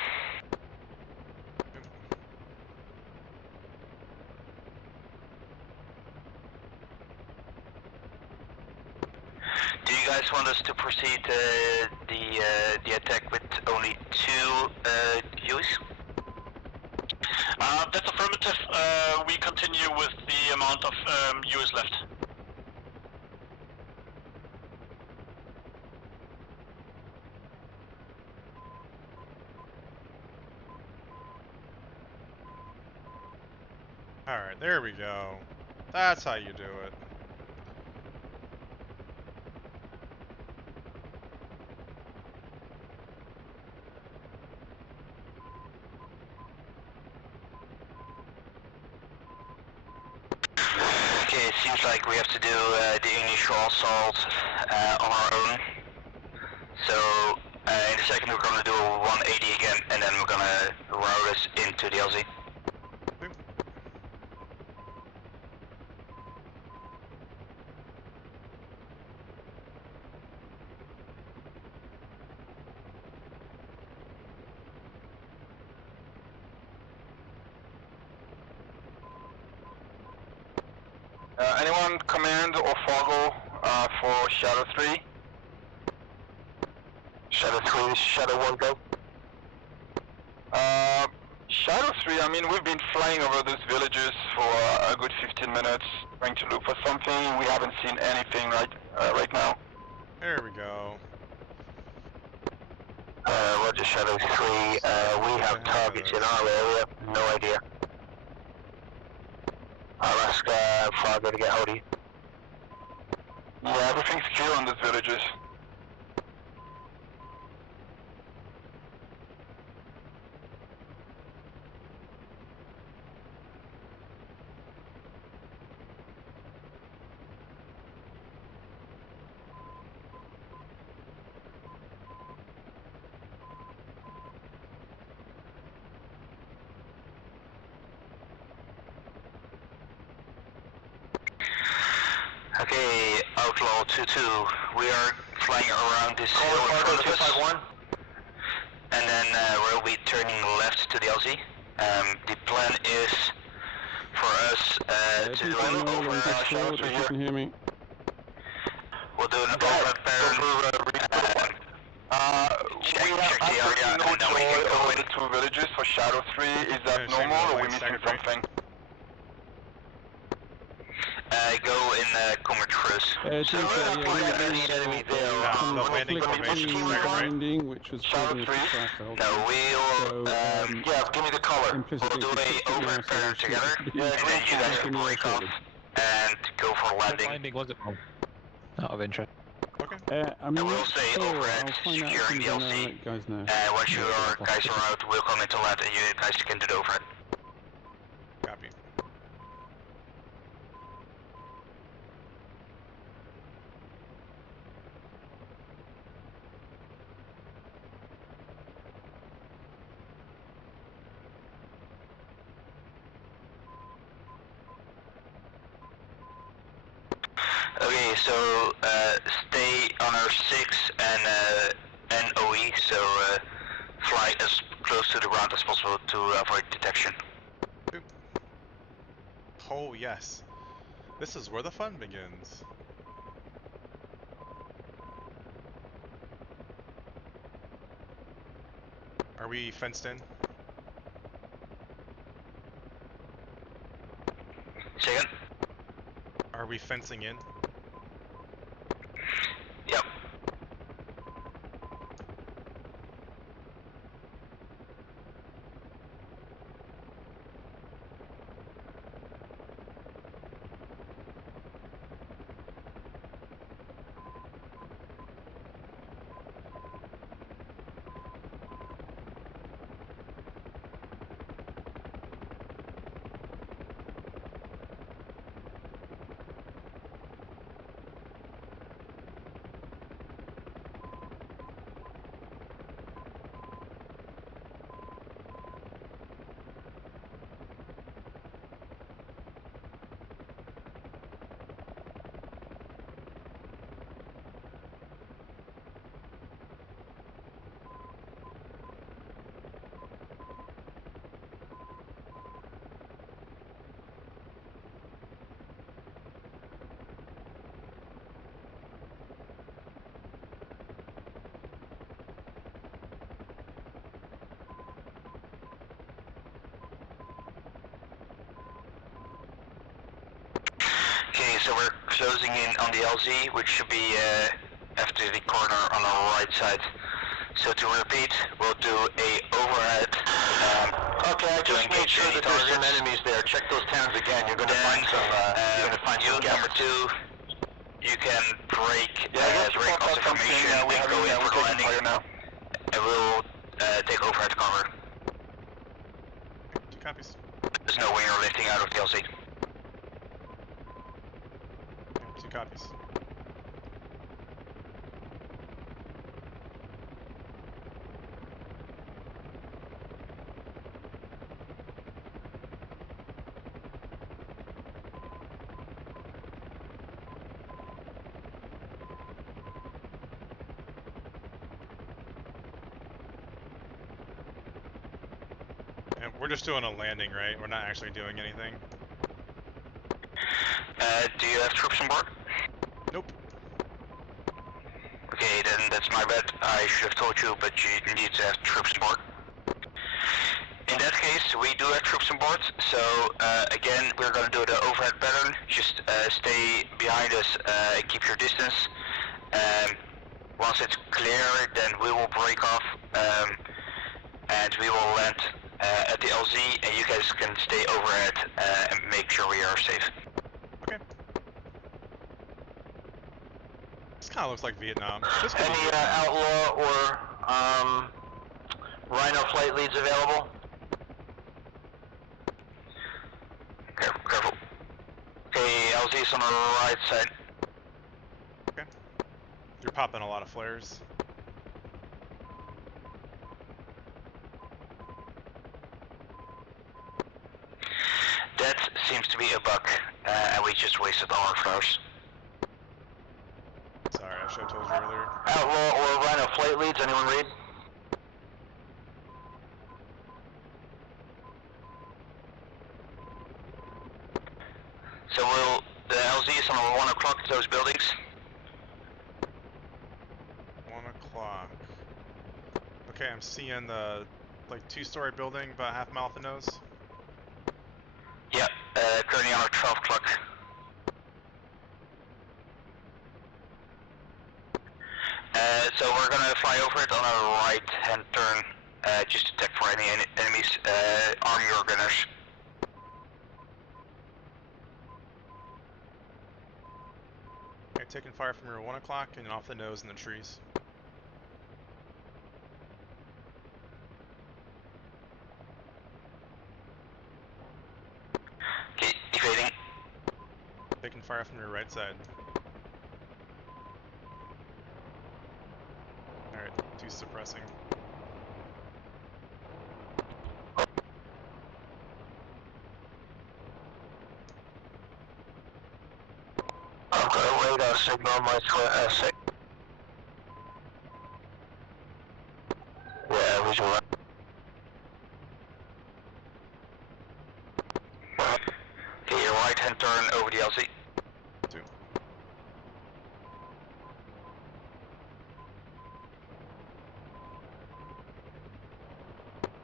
Do you guys want us to proceed the attack with only 2 U's? That's affirmative. We continue with the amount of U's left. Alright, there we go. That's how you do it. Okay, it seems like we have to do the initial assault on our own. So in a second we're gonna do a 180 again, and then we're gonna route us into the LZ. Anyone command or Fargo for Shadow 3? Shadow 3, this is Shadow 1, go. Shadow 3, I mean, we've been flying over those villages for a good 15 minutes, trying to look for something. We haven't seen anything right now. There we go. Roger, Shadow 3, we have targets in our area, no idea. I'll ask Fargo to get hold of you. Yeah, everything's clear on those villages. Okay, Outlaw 2-2, we are flying around this hill in front of us, and then we'll be turning left to the LZ. The plan is for us to do an over Shadow 3 if you can hear me. We'll do an over check the area, and then we can go in. The 2 villages for Shadow 3, is that normal or are we missing something? Go in combat cruise. So any enemy there. The landing formation is second, right? Landing, which was causing us to crash the whole No, time. we'll, yeah, give me the color. Implicitly, We'll do a overhead pattern together, and then you guys can break off and go for landing. What landing was it from? Out of interest. Okay. I'm And we'll not say sure. overhead, I'll find out as soon securing as the I know. I'll LC. let you guys know. Once you guys are out, we'll come into land, and you guys can do the overhead. Copy. Okay, so stay on our 6 and NOE, so fly as close to the ground as possible to avoid detection. Oh yes, this is where the fun begins. Are we fenced in? Second? Are we fencing in? Yep. Okay, so we're closing in on the LZ, which should be after the corner on our right side. So to repeat, we'll do a overhead. Okay, I just made sure that there's some enemies there. Check those towns again. You're gonna find some. You're gonna find some number 2. You can break off the formation and go in for the landing. And we'll take overhead cover. 2 copies. There's no way you're lifting out of the LZ. 2 copies. And we're just doing a landing, right? We're not actually doing anything. Do you have troops on board? Nope. Okay, then that's my bad. I should have told you, but you need to have troops on board. In that case, we do have troops on board, so again, we're going to do the overhead pattern. Just stay behind us and keep your distance. Once it's clear, then we will break off and we will land at the LZ, and you guys can stay overhead and make sure we are safe. Okay. This kind of looks like Vietnam. Any outlaw or Rhino flight leads available? Careful. Okay, LZ's on the right side. Okay. You're popping a lot of flares. That seems to be a bug, and we just wasted all our flares. Sorry, I should have told you earlier. Outlaw or Rhino flight leads, anyone read? So the LZ is on 1 o'clock to those buildings. 1 o'clock. Okay, I'm seeing the like 2-story building about half mile off the nose. Yeah, currently on our 12 o'clock. So we're gonna fly over it on a right-hand turn, just to check for any enemies. Arm your gunners. Okay, taking fire from your 1 o'clock and off the nose in the trees. Okay, evading. Taking fire from your right side. Alright, 2 suppressing. I've got a radar signal on my six. Yeah, visual. Okay, your right hand turn over the LZ. 2.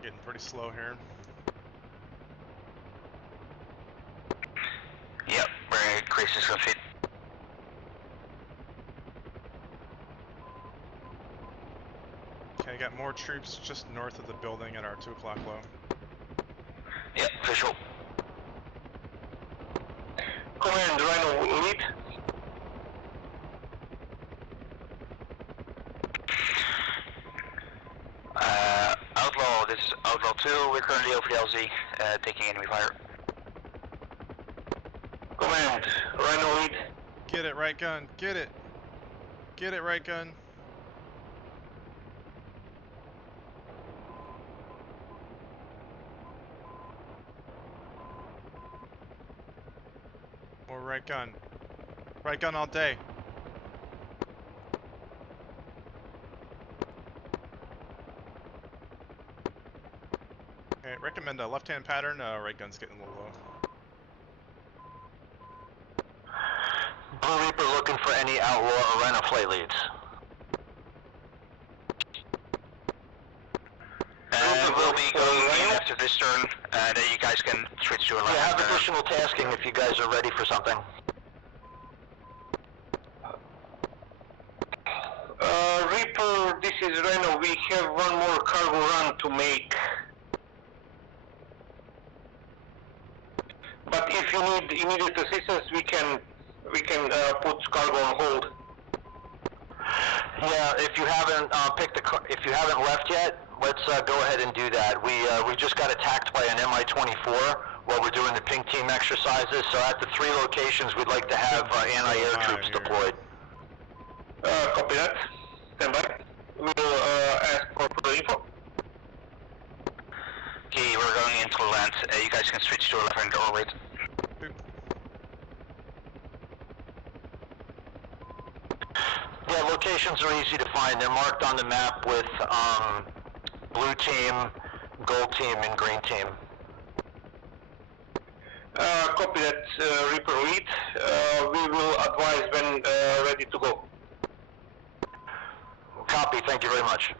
Getting pretty slow here. Yep, we're increases on feet. Okay, got more troops just north of the building at our 2 o'clock low. Yep, visual. Command, Rhino lead. Outlaw, this is Outlaw 2, we're currently over the LZ, taking enemy fire. Command, Rhino lead. Get it, right gun, get it! Get it, right gun! More right gun. Right gun all day. Okay, recommend a left-hand pattern. Right gun's getting a little low. Blue Reaper looking for any Outlaw or Rhino flight leads. We'll be going in after this turn, and then you guys can switch to a left. Yeah, have additional tasking if you guys are ready for something. Reaper, this is Rhino. We have one more cargo run to make. But if you need immediate assistance, we can put cargo on hold. Yeah, if you haven't if you haven't left yet, let's go ahead and do that. We just got attacked by an Mi-24 while we're doing the pink team exercises. So at the 3 locations, we'd like to have anti-air troops deployed. Copy that. Stand by. We'll ask for further info. Okay, we're going into land. You guys can switch to a left-hand orbit. Yeah, locations are easy to find. They're marked on the map with blue team, gold team, and green team. Copy that, Reaper lead. We will advise when ready to go. Copy, thank you very much.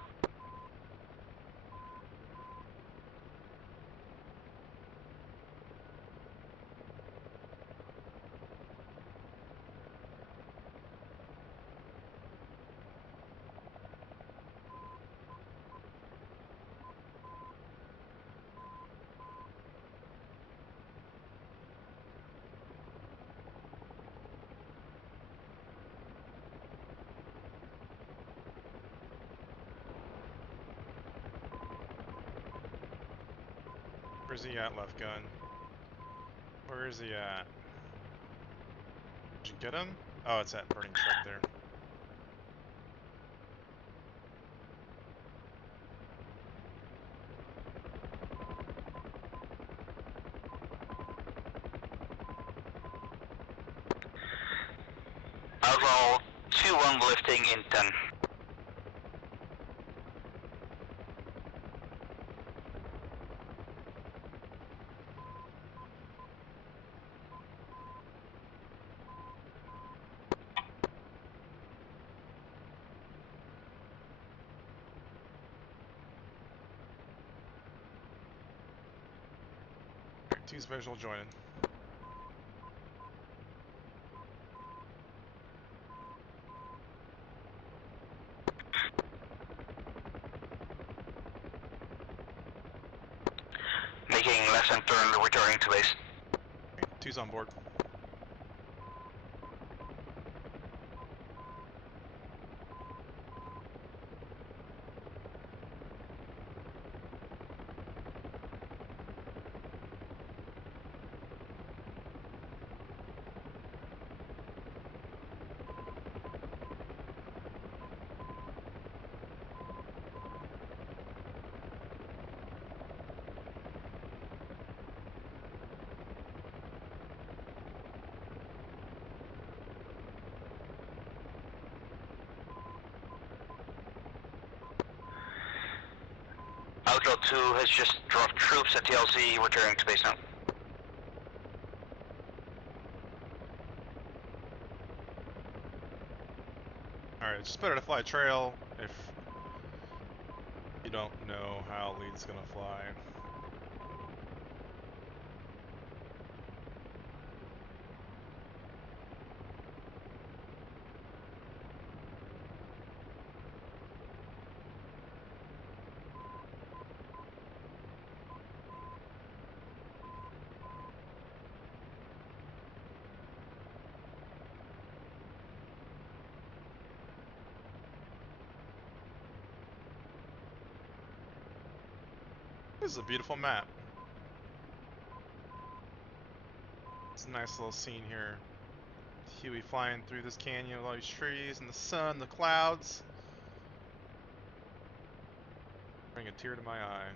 Where's he at, left gun? Where is he at? Did you get him? Oh, it's that burning truck there. Outlaw 2-1 lifting in 10. T's visual joining. and turn, returning to base. Okay, 2's on board. Outlaw 2 has just dropped troops at the LZ, returning to base now. Alright, it's just better to fly trail if you don't know how lead's gonna fly. This is a beautiful map. It's a nice little scene here. Huey flying through this canyon with all these trees and the sun, the clouds. Bring a tear to my eye.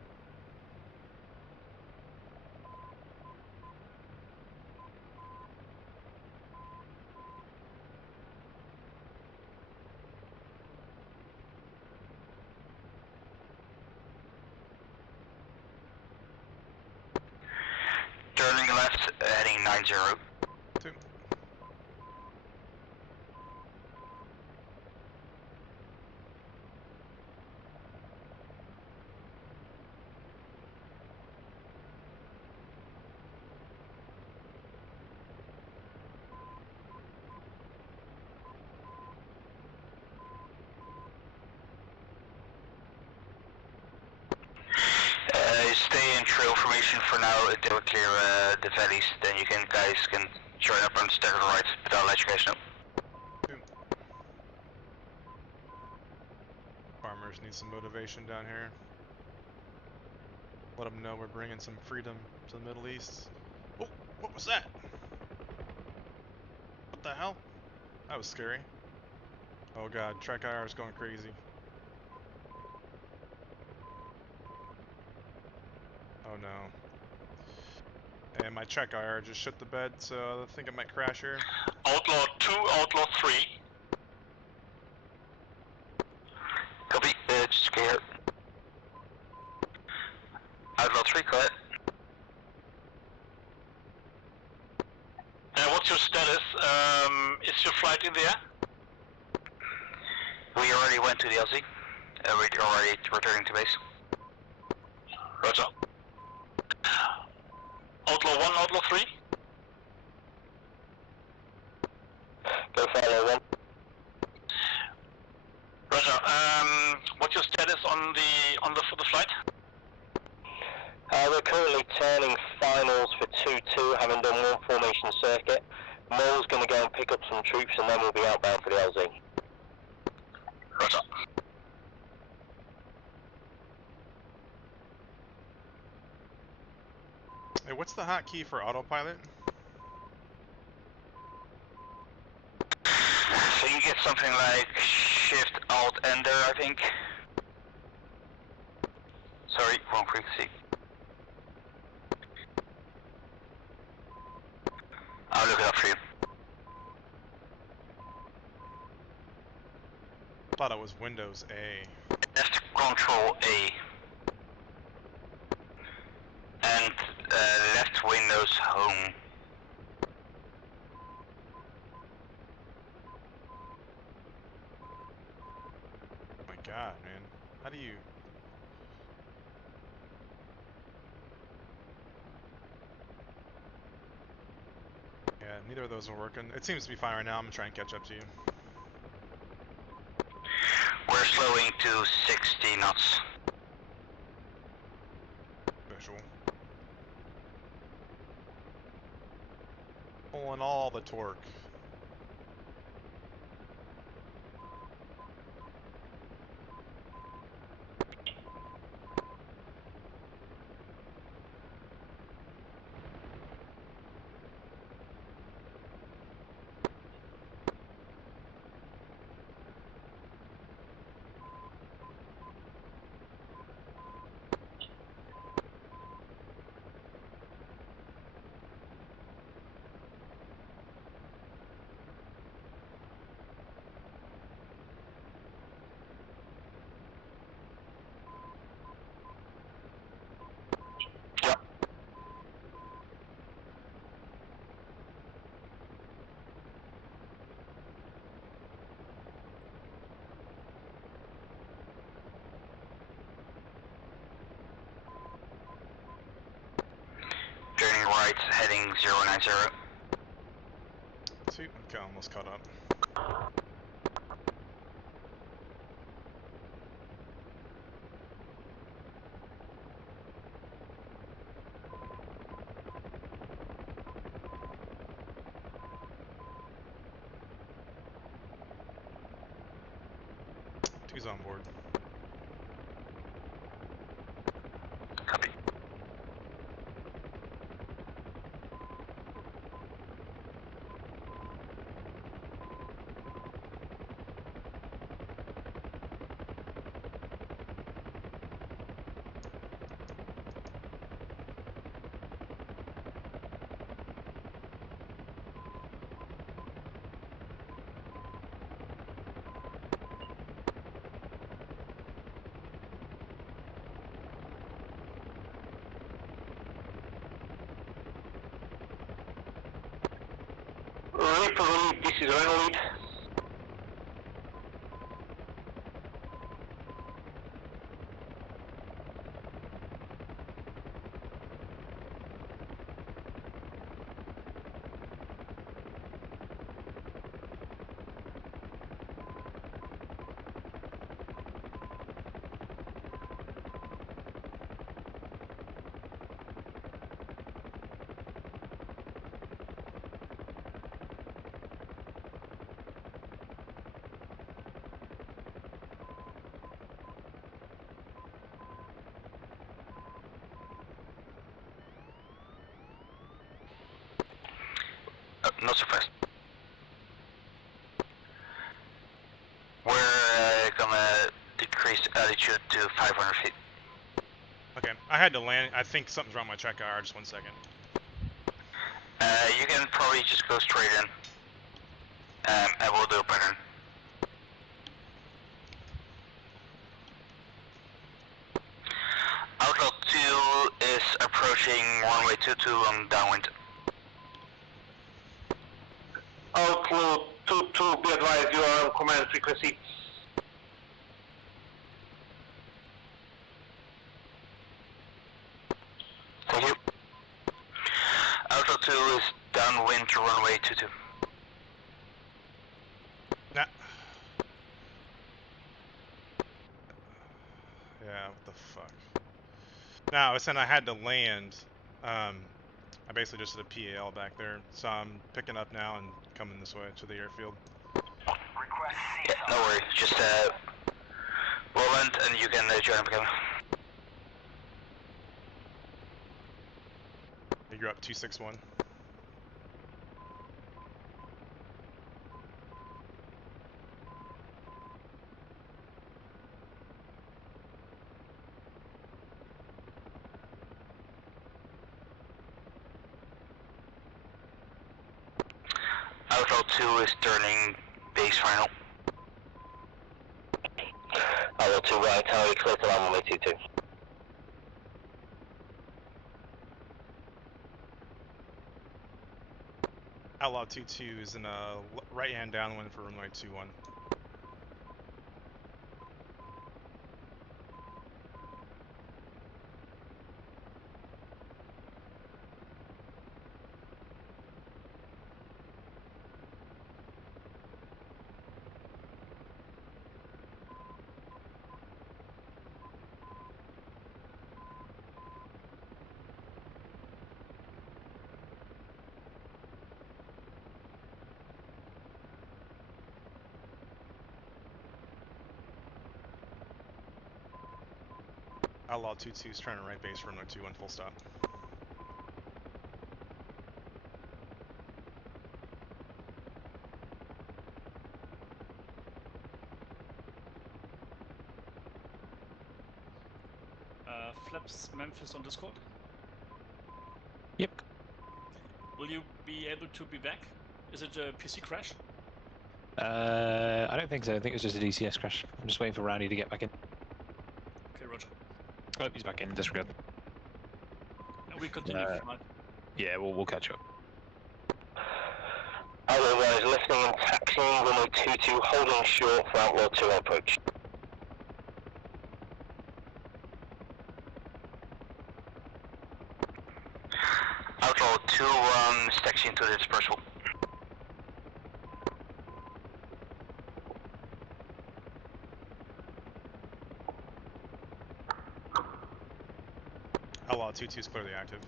Turning left, heading 90. 2. Stay in trail formation for now until we clear the valleys, then you guys can join up and stagger the right, but I'll let you guys know. Farmers need some motivation down here. Let them know we're bringing some freedom to the Middle East. Oh, what was that? What the hell? That was scary. Oh god, Trek IR is going crazy. Oh no. And my Trek IR just shit the bed, so I think it might crash here. Outlaw 2, Outlaw 3. Copy, just get here. Outlaw 3, go ahead. What's your status? Is your flight in the air? We already went to the LZ. We're already returning to base. Roger. Outlaw 1, Outlaw 3. Go for Outlaw 1. Roger. What's your status on the flight? We're currently turning finals for 2-2, having done one formation circuit. Mole's going to go and pick up some troops and then we'll be outbound for the LZ. Roger. Hey, what's the hotkey for autopilot? So you get something like Shift Alt Enter, I think. Sorry, wrong frequency. I'll look it up for you. Thought it was Windows A. Left Control A. And left Windows Home. Oh my god, man. How do you... Yeah, neither of those are working. It seems to be fine right now. I'm gonna try and catch up to you. We're slowing to 60 knots. Visual. pulling all the torque. Turning right, heading 090. See, okay, almost caught up. Two's on board. Copy. This is Renault. Not so fast. We're gonna decrease altitude to 500 feet. Okay, I had to land. I think something's wrong with my track IR. Just 1 second. You can probably just go straight in. And we'll do a pattern. Outlaw 2 is approaching runway 22 on downwind. Outlaw 22, be advised you are on command frequency. Thank you. Outlaw 2 is downwind to runway 22. Nah. Yeah, what the fuck? No, I was saying I had to land. I basically just did a PAL back there, so I'm picking up now and coming this way to the airfield. Yeah, no worries, just Roland and you can join up again. You're up 261. Outlaw 2 is turning base final. Outlaw 2 right, tower, clear to land runway 22. Outlaw 22 is in a right hand downwind for runway 21. Outlaw 22's trying to right base runway 21 full stop. Flaps Memphis on Discord. Yep. Will you be able to be back? Is it a PC crash? I don't think so. I think it was just a DCS crash. I'm just waiting for Rowdy to get back in. Okay, roger. Oh, he's back in. Disregard. And we continue flight. Yeah, we'll catch up. Outlaw 1 is listening and taxiing runway 22, holding short for Outlaw 2 approach. Outlaw 2 taxiing to the dispersal. Outlaw 22 is clearly active.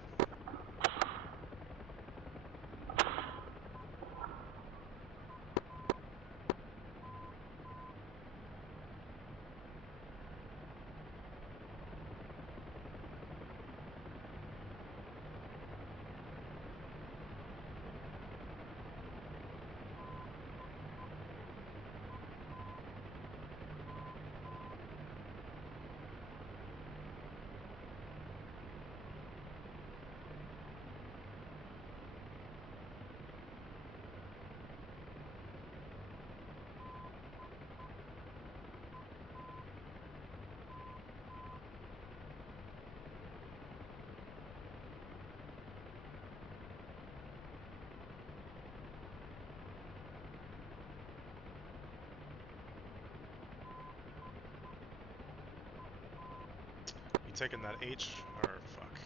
Taking that H, or fuck.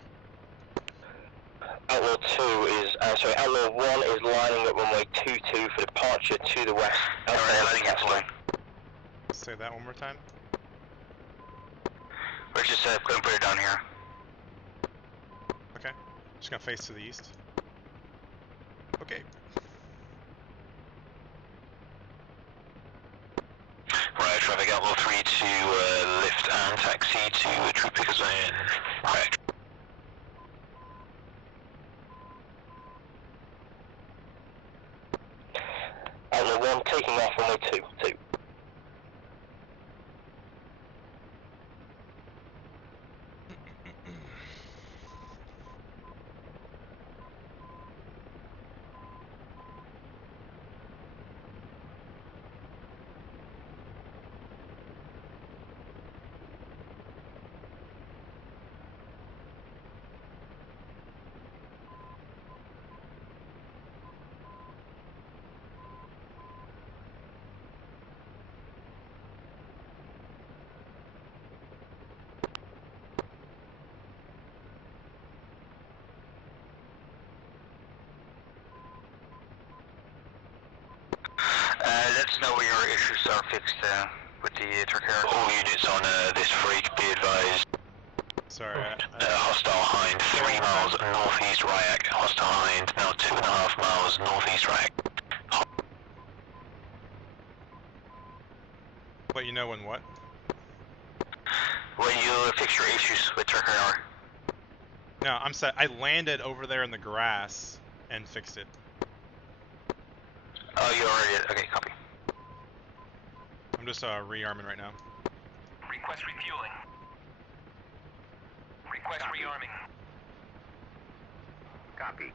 Outlaw 2 is, sorry, Outlaw 1 is lining up runway 22 for departure to the west. Letting it fly. Say that one more time. We're just going to put it down here. Okay. Just gonna face to the east. Okay. Right, traffic Outlaw 3 to lift and taxi to True Picker Zone. Correct. Outlaw 1 taking off runway 22. Let us know where your issues are fixed with the Turkey. All units on this freak, be advised. Sorry. Hostile hind, 3 miles northeast Ryak. Hostile hind, now 2.5 miles northeast Ryak. Let you know when what? When you fix your issues with Turkey. No, I'm set. I landed over there in the grass and fixed it. Oh, you already did. Okay, copy. I'm just rearming right now. Request refueling. Request rearming. Copy.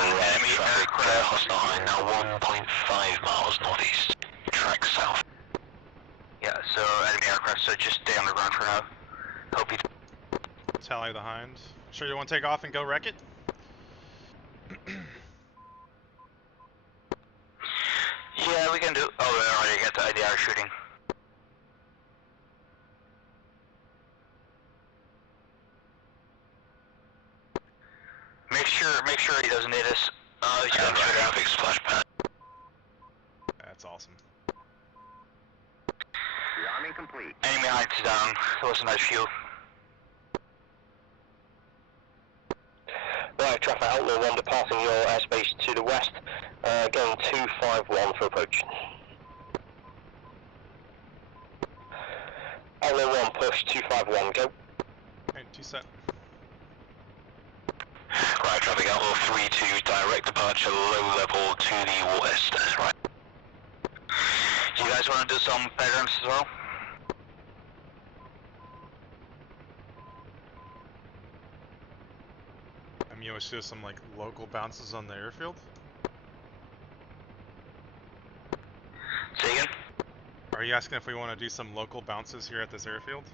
Enemy aircraft hostile hind, now 1.5 miles northeast. Track south. Yeah, so enemy aircraft, so just stay on the ground for now. Hope you... Tally the hind. Sure you want to take off and go wreck it? Yeah, we can do... Oh, we already got the idea of shooting. Make sure he doesn't hit us. He's got traffic splash pad. That's awesome. Rearming complete. Enemy heights down. That was a nice view. Right, traffic outlaw 1 departing your airspace to the west. Going 251 for approach. Outlaw 1 push 251, go. Okay, 2 set. Right, traffic outlaw 32, direct departure low level to the west. Right. Do you guys want to do some patterns as well? You want to do some like local bounces on the airfield? Say again? Are you asking if we want to do some local bounces here at this airfield?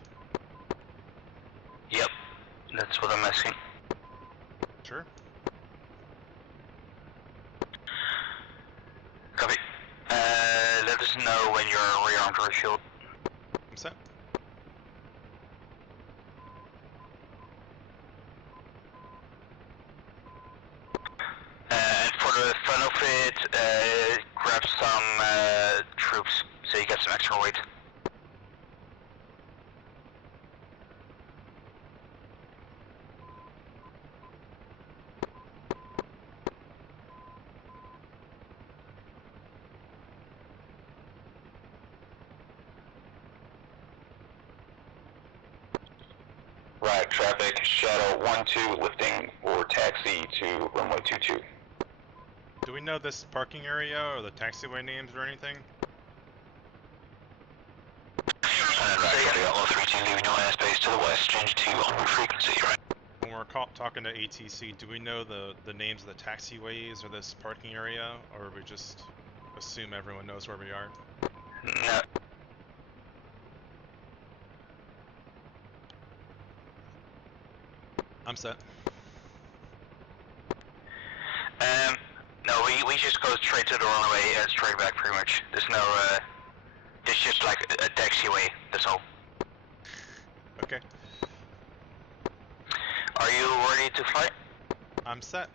Yep, that's what I'm asking. Sure. Copy. Let us know when you're rearmed for a shield. I'm set. And for the fun of it, grab some troops so you get some extra weight. Right, traffic, Shadow 1-2 lifting for taxi to runway 22. Do we know this parking area or the taxiway names or anything? Traffic outlaw 32 leaving your airspace to the west, change to onward frequency, right? When we're talking to ATC, do we know the names of the taxiways or this parking area, or we just assume everyone knows where we are? No. I'm set. No, we just go straight to the runway and straight back pretty much. There's no, it's just like a taxiway, that's all. Okay. Are you ready to fly? I'm set.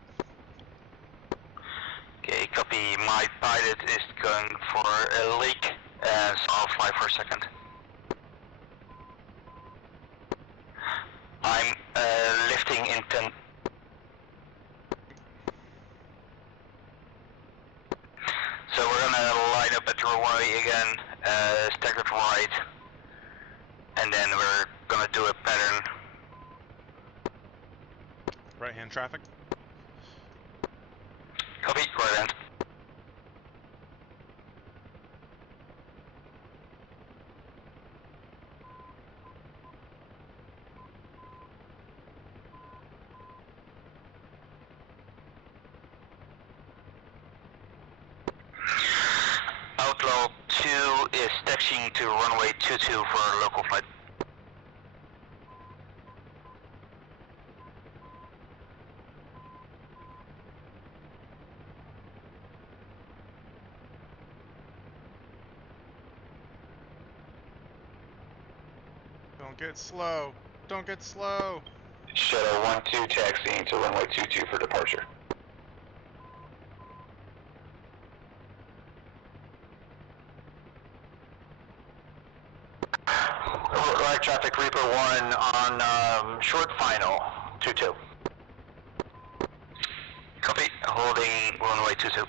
Okay, copy. My pilot is going for a leak, so I'll fly for a second. I'm lifting in 10. So we're gonna line up at the runway again, staggered right, and then we're gonna do a pattern. Right hand traffic. Copy, right hand. Outlaw 2 is taxiing to runway 22 for a local flight. Don't get slow. Don't get slow. Shadow 1-2 taxiing to runway 22 for departure. Right traffic, Reaper 1 on short final, 22. Copy, holding runway 22.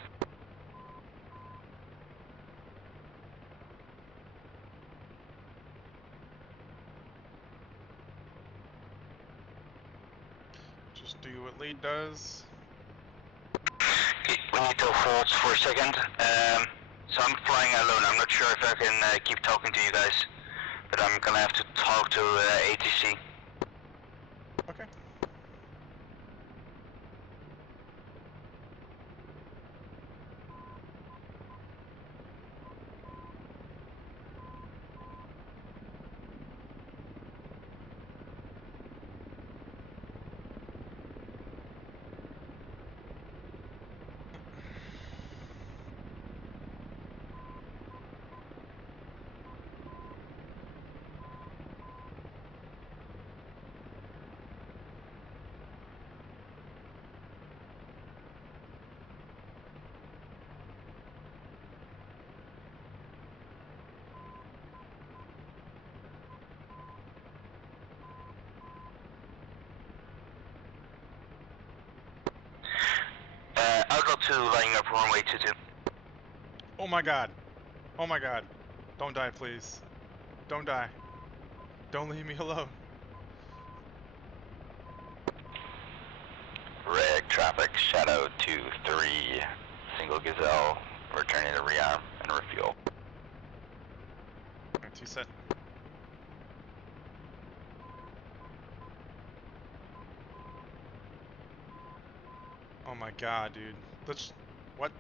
Just do what lead does. Okay, we need to hold for a second. So I'm flying alone. I'm not sure if I can keep talking to you guys, but I'm gonna have to talk to ATC. Okay. 2 lining up runway 22. Oh my god. Oh my god. Don't die, please. Don't die. Don't leave me alone. Reg traffic, Shadow 2-3, single Gazelle, returning to rearm and refuel. T set. Oh my god, dude. Let's. What?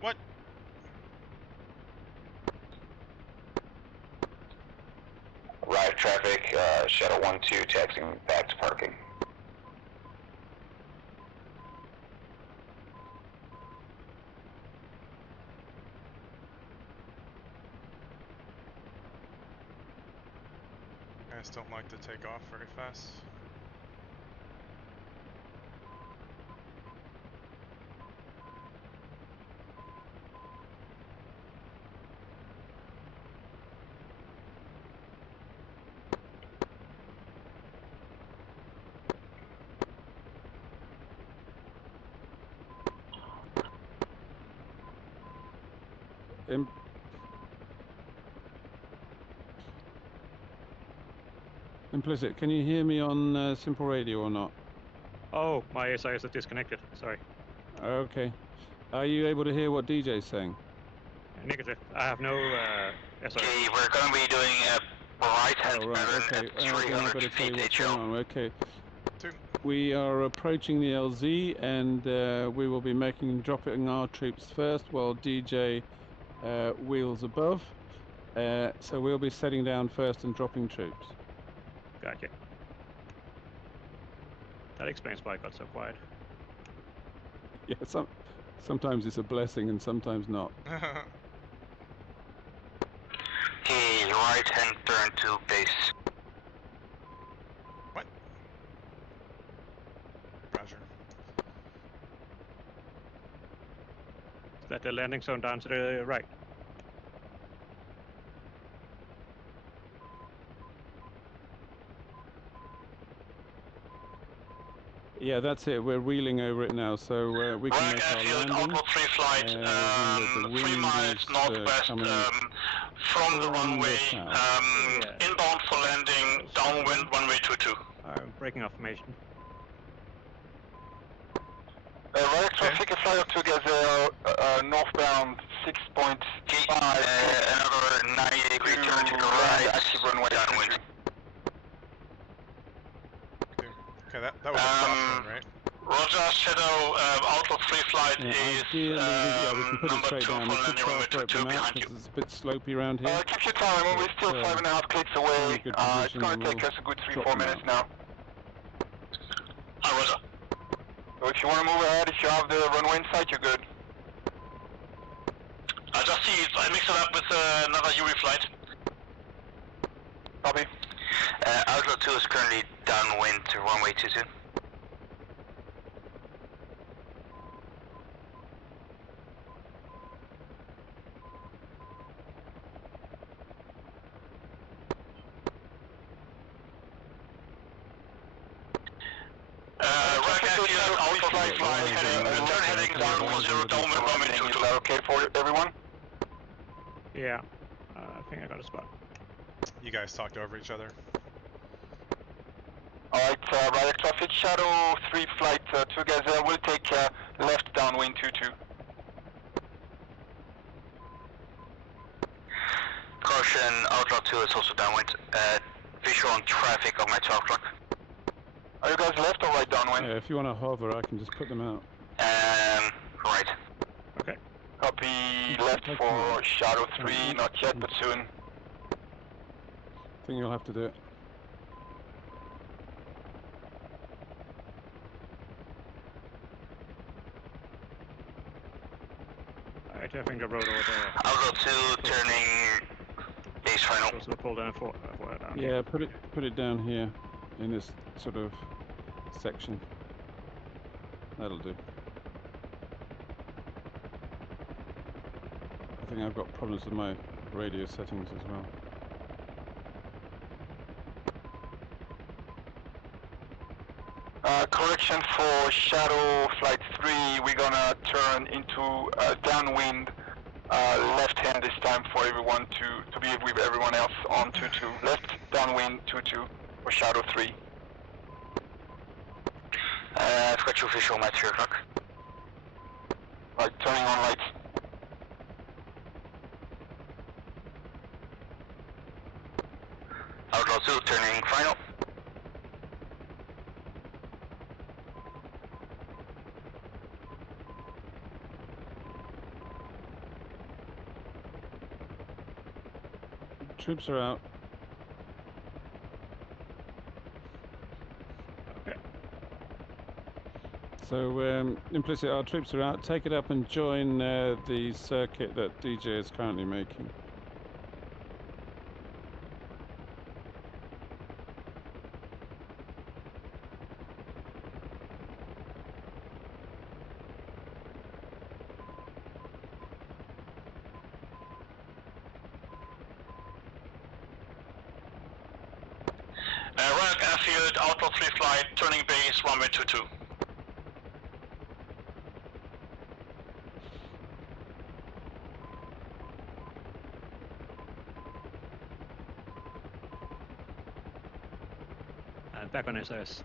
What? Ride traffic, Shadow 1-2, taxiing back to parking. Guys don't like to take off very fast. Implicit, can you hear me on simple radio or not? Oh, my SIS is disconnected. Sorry. Okay. Are you able to hear what DJ's saying? Negative. I have no SIS. Okay, we're going to be doing a right-hand turn Okay. at 300 feet HO. Okay. We are approaching the LZ, and we will be dropping our troops first while DJ wheels above. So we'll be setting down first and dropping troops. Gotcha. That explains why I got so quiet. Yeah, sometimes it's a blessing and sometimes not. Okay, right-hand turn to base. What? Roger. Is that the landing zone down to the right? Yeah, that's it. We're wheeling over it now, so we can make our landing. Outboard 3 flight, 3 miles northwest from the runway, inbound for landing, downwind runway 22. I'm breaking off formation. Right traffic, a flight of 2 Gazelle, northbound 6.5. Another 90-degree turn to the right, active runway downwind. Okay, that was a crosswind, right? Roger, Shadow, Outlook 3 flight is we can put it straight down. for landing runway 22 behind you. It's a bit slopey around here. Keep your time, we're still 5.5 clicks away. It's going to take us a good 3-4 minutes now. Roger. So if you want to move ahead, if you have the runway in sight, you're good. I just see it. I mix it up with another UE flight. Copy. Outlook 2 is currently downwind to runway 22. Okay for everyone? Yeah, I think I got a spot. You guys talked over each other. Alright, right traffic, Shadow 3 flight 2 Gazelle will take left downwind 22. Caution, Outlaw 2 is also downwind. Visual on traffic of my 12 o'clock. Are you guys left or right downwind? If you want to hover, I can just put them out. Right. Okay. Copy, left for Shadow 3, not yet, but soon. I think you'll have to do it. Alright, I think I rode over there. Outlaw 2 turning base final. So pull down for down. Yeah, put it down here in this sort of section. That'll do. I think I've got problems with my radio settings as well. Correction for Shadow Flight 3, we're gonna turn into downwind left hand this time for everyone to be with everyone else on 2-2. Left downwind 2-2 for Shadow 3. I've got your visual at 3 o'clock. Right, turning on lights. Outlaw 2 turning final. Troops are out. Okay. So implicit, our troops are out. Take it up and join the circuit that DJ is currently making. Rock Airfield, Outlaw 3 flight, turning base, runway 22. Back on SOS.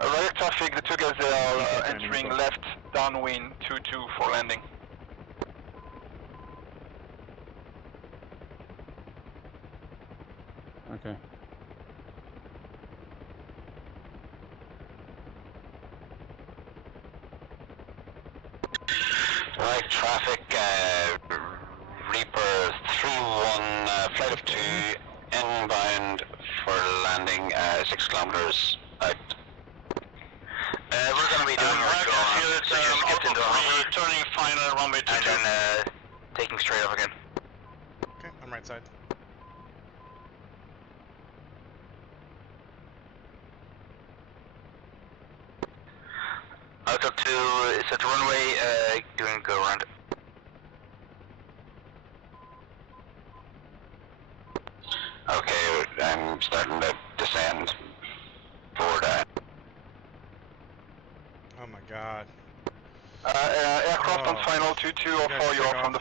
Radar traffic, the 2 Gazelle entering left downwind 2-2 for landing. Okay. Right, traffic, Reaper 3-1, flight of 2, inbound for landing, 6 kilometers out. We're going to be doing our draw, so just get into hover, turning final, runway 22. And then taking straight off again. Okay, I'm right side. Outlook 2 is at the runway, doing a go around. Okay, I'm starting to descend forward. Oh my god. Aircraft on final 2-2 or 4, you're from the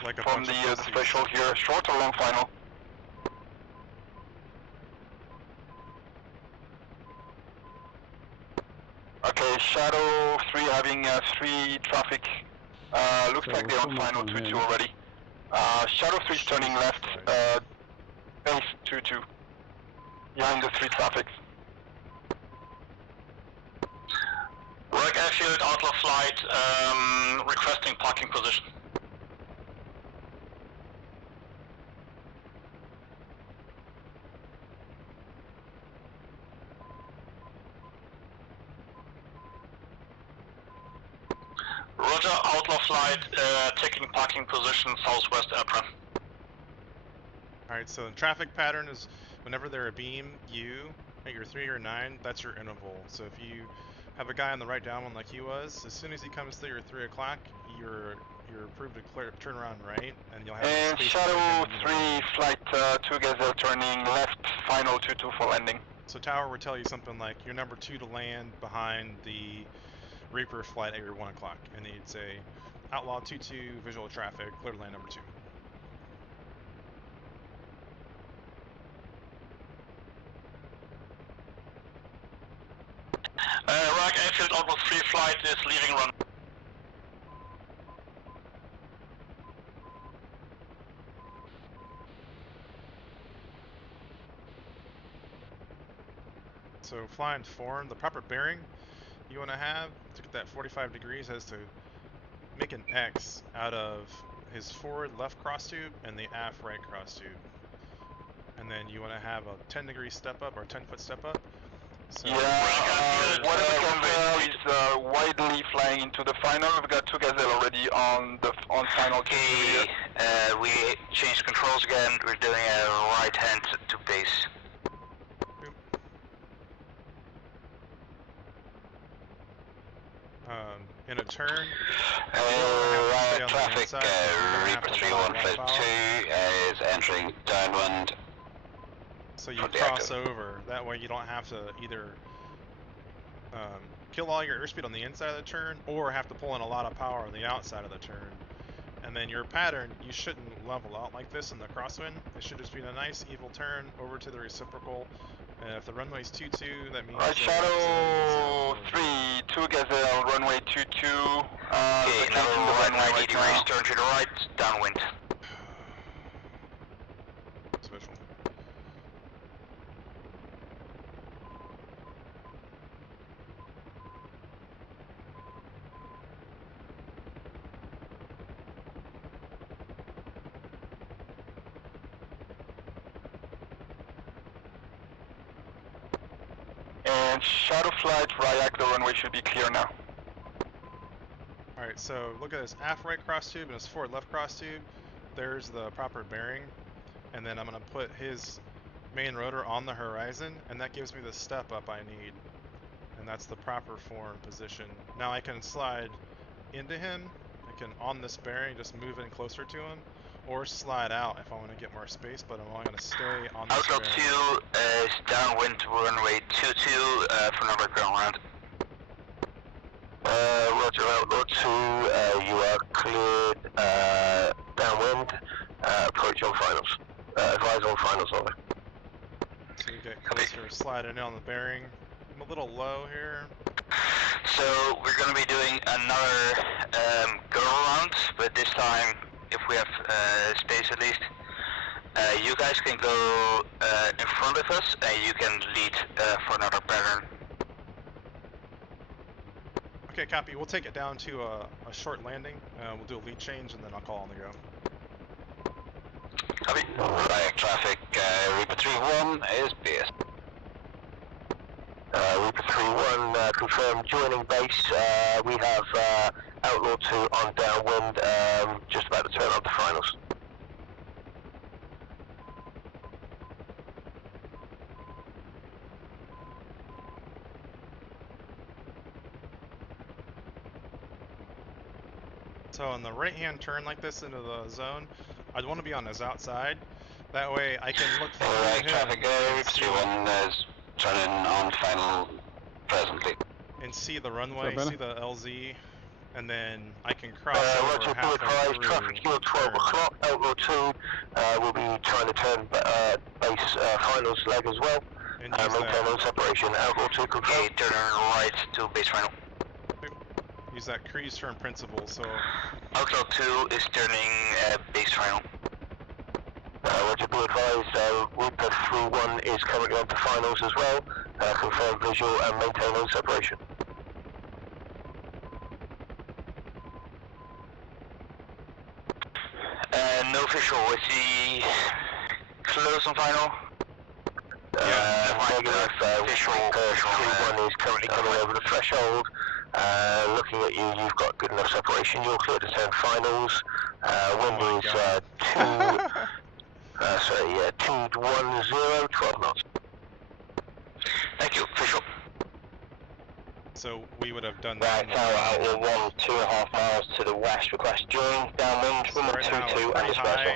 threshold here. Short or long final? Okay, Shadow 3 having 3 traffic. Looks So like they're on final 2-2 already. Shadow 3 is turning left, base 2-2. Behind the 3 traffics. Rock Airfield, Outlaw flight, requesting parking position. Roger, Outlaw flight, taking parking position southwest airport. Alright, so the traffic pattern is whenever they're a beam, you, at your 3 or 9, that's your interval. So if you have a guy on the right downwind like he was, as soon as he comes through your 3 o'clock, you're approved to turn around right, and you'll have and space Shadow 3 flight 2 Gazelle turning left, final 2-2 for landing. So tower would tell you something like, you're number 2 to land behind the Reaper flight at your 1 o'clock, and then you'd say, Outlaw 2-2, visual traffic, clear to land number 2. Rock Airfield, Outlaw 3 flight is leaving run. So flying form, the proper bearing you want to have to get that 45 degrees has to make an X out of his forward left cross tube and the aft right cross tube. And then you want to have a 10-degree step up or 10-foot step up. So whatever Gazelle is widely flying into the final. We've got 2 Gazelle already on final. Okay, we changed controls again. We're doing a right hand to base. In a turn, right traffic, Reaper 3-1 flight 2 is entering downwind. So So you cross over. That way you don't have to either kill all your airspeed on the inside of the turn, or have to pull in a lot of power on the outside of the turn. And then your pattern, you shouldn't level out like this in the crosswind. It should just be a nice evil turn over to the reciprocal. And if the runway's 22, that means... Right, Shadow 3, 2 Gazelle, runway 22. Okay, now 90 degrees, turn to the right, downwind. Special. And Shadow Flight, Ryak, the runway should be clear now. Alright, so look at this aft right cross tube and this forward left cross tube. There's the proper bearing. And then I'm going to put his main rotor on the horizon, and that gives me the step up I need. And that's the proper form position. Now I can slide into him. I can, on this bearing, just move in closer to him. Or slide out if I want to get more space, but I'm only going to stay on this Outlook bearing. 2 is downwind runway 22 for number ground round. Roger, Outlook 2, you are cleared downwind, approach on finals. Advise on finals, over. So you get closer, sliding in on the bearing. I'm a little low here. So we're going to be doing another go around, but this time, if we have space at least, you guys can go in front of us and you can lead for another pattern. Okay, copy. We'll take it down to a short landing. We'll do a lead change and then I'll call on the go. Copy. Right, traffic, Reaper 3-1 is PS. Reaper 3-1, confirmed joining base. We have Outlaw 2 on downwind, just about to turn on to finals. So on the right-hand turn like this into the zone, I'd want to be on his outside. That way I can look through him. Traffic, Reaper 3-1 is turning on final presently. And see the runway, see the LZ, and then I can cross over Roger, halfway advised, through. traffic yield 12 o'clock, Outlaw 2 will be trying to turn base finals leg as well. And maintain on separation, Outlaw 2 confirmed. Okay, turn right to base final. Use that cruise turn principle, so... Outlaw 2 is turning base final. Roger, be advised, Reaper 3-1 is currently on to finals as well. Confirm visual and maintain on separation. No visual, is he close on final? Negative, visual 3-1 is currently coming over the threshold. Looking at you, you've got good enough separation. You're clear to turn finals. Wind is 210, 12 knots. Thank you, visual. So we would have done that. Right, tower Outlaw 1, 2.5 miles to the west. Request join, downwind, runway 22 and dispersal.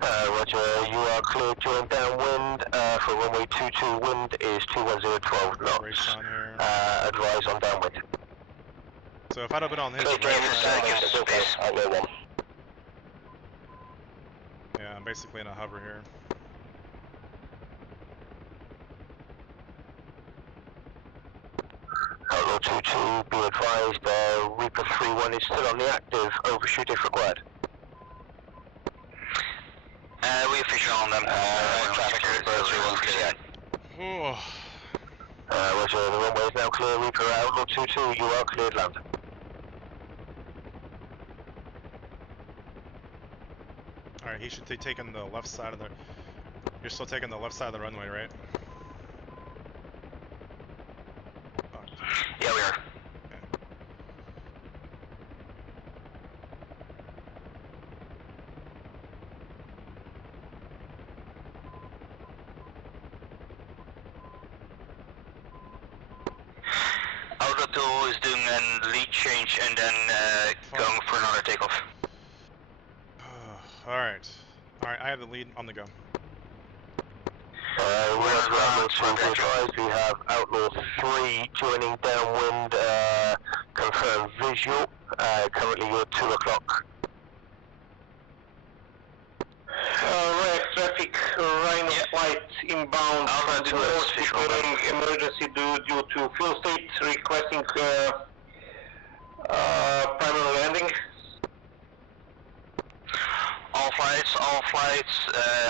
Roger, you are clear, join downwind for runway 22, wind is 210, 12 knots. Advise on downwind. So if I'd have been on his right Outlaw 1. Yeah, I'm basically in a hover here. Outlaw 22, be advised, Reaper 3-1 is still on the active, overshoot if required. We official on them. Traffic, Reaper 3-1 proceed. Roger, the runway is now clear, Reaper Outlaw 22, you are cleared land. Alright, he should be taking the left side of the... You're still taking the left side of the runway, right? Yeah, we are. Outlaw 2 is doing a lead change and then going for another takeoff. Alright. Alright, I have the lead on the go. We have Outlaw 3 joining downwind, confirmed visual, currently you're 2 o'clock. Right, traffic, Rhino flight inbound from the north, declaring emergency due to fuel state, requesting primary landing. All flights,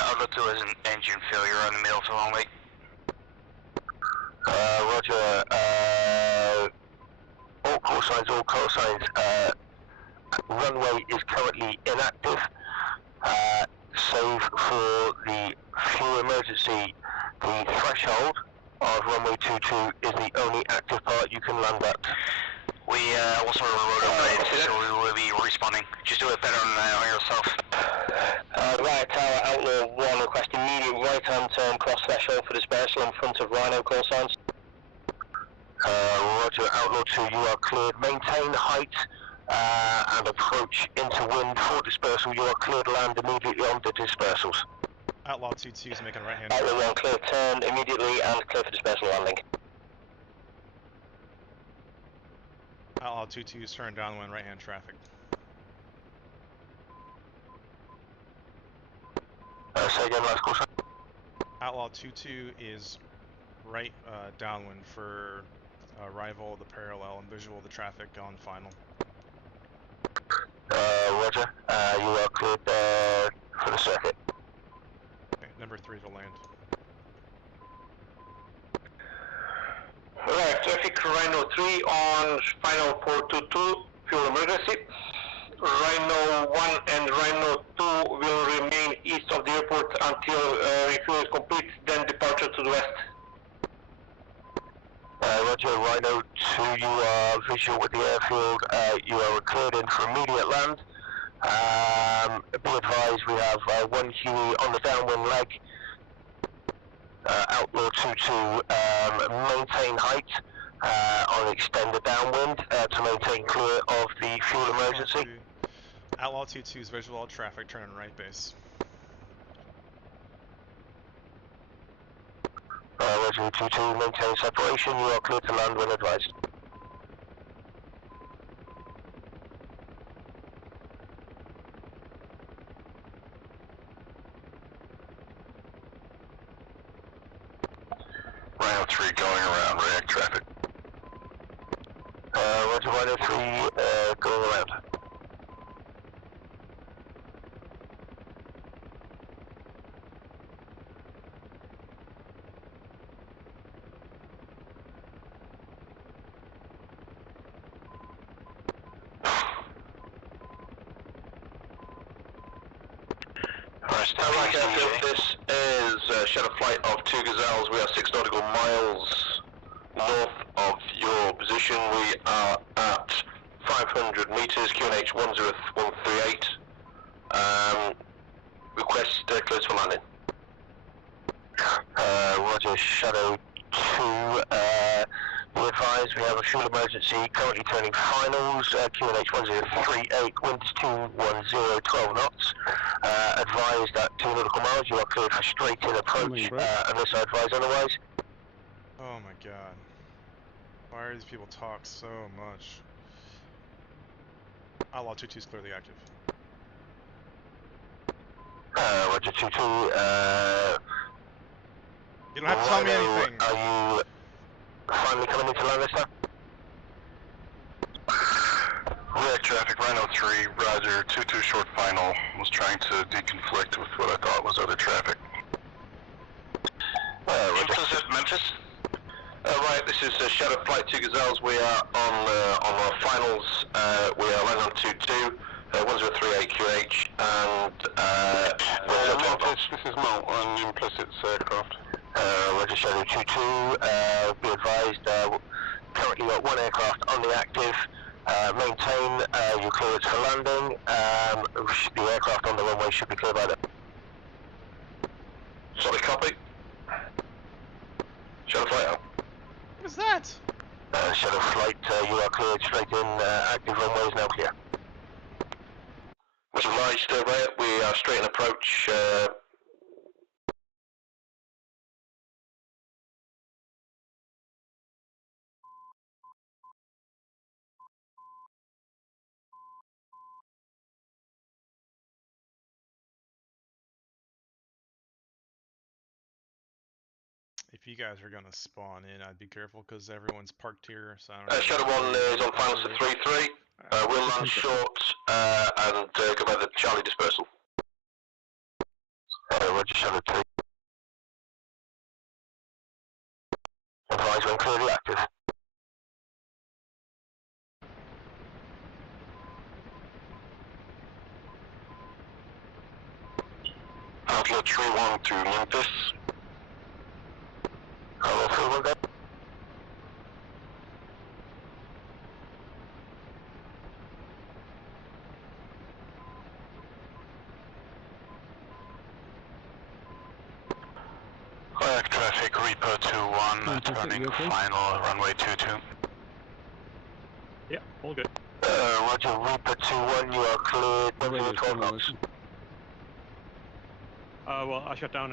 Outlaw 2 has an engine failure on the middle to runway. Roger, all call signs, runway is currently inactive, save for the fuel emergency. The threshold of runway 22 is the only active part you can land at. We also wrote upgrades, so we will be responding. Just do it better on yourself. Right tower, Outlaw 1, request immediate right-hand turn cross threshold for dispersal in front of Rhino call signs. Roger, Outlaw 2, you are cleared. Maintain height and approach into wind for dispersal. You are cleared land immediately on the dispersals. Outlaw 2-2 is making right hand. Outlaw 1, clear turn immediately and clear for dispersal landing. Outlaw 2-2 is turn downwind right hand traffic. Say again, last call sign. Outlaw 2-2 is right downwind for arrival of the parallel and visual of the traffic on final. Roger, you are cleared for the circuit. Okay, number 3 to land. Right, traffic Rhino 3 on final 422, fuel emergency. Rhino 1 and Rhino 2 will remain east of the airport until refuel is complete, then departure to the west. Roger, Rhino 2, you are visual with the airfield. You are cleared in for immediate land. Be advised, we have one Huey on the downwind leg. Outlaw 2-2, maintain height on extended downwind to maintain clear of the fuel emergency. Outlaw 2-2 is visual traffic, turn right base. Roger, 2-2, maintain separation. You are clear to land when advised. Rhino 3 going around, react traffic. Roger, Rhino 3 going around. This is Shadow Flight of 2 Gazelles. We are 6 nautical miles north of your position. We are at 500 meters, QNH 10138. Request clearance for landing. Roger, Shadow 2. Be advised, we have a fuel emergency currently turning finals. QNH 1038, wind is 210, 12 knots. Advised at 2 nautical miles, you are cleared for straight in approach, unless I advise otherwise. Oh my god. Why are these people talk so much? Outlaw 2-2 is clearly active. Roger, 2-2, you don't have to tell me anything. Are you finally coming into land this time? React traffic, Rhino 3, Roger, 2-2 short final. Was trying to deconflict with what I thought was other traffic. Memphis at Memphis? Right, this is Shadow Flight 2 Gazelles. We are on our finals. We are landing on 2-2, 1038 QH, and Memphis, this is Mo on implicit aircraft. Roger, Shadow 2-2, be advised, currently got 1 aircraft on the active. Maintain your clearance for landing. The aircraft on the runway should be clear by then. Solid copy. Shadow Flight out. What is that? Shadow Flight, you are cleared straight in. Active runway is now clear. Much obliged, we are straight in approach. you guys are gonna spawn in, I'd be careful because everyone's parked here. So I don't Shadow 1 is on finals to 3-3. We'll land short and go by the Charlie dispersal. Roger, Shadow 2. Advise when clearly active. Outlet 3-1 to Memphis. Hello, Silver Gun. Kayak traffic, Reaper 2-1, turning final, runway 22. Yeah, all good. Roger, Reaper 2-1, you are cleared, 12 knots. Well, I shut down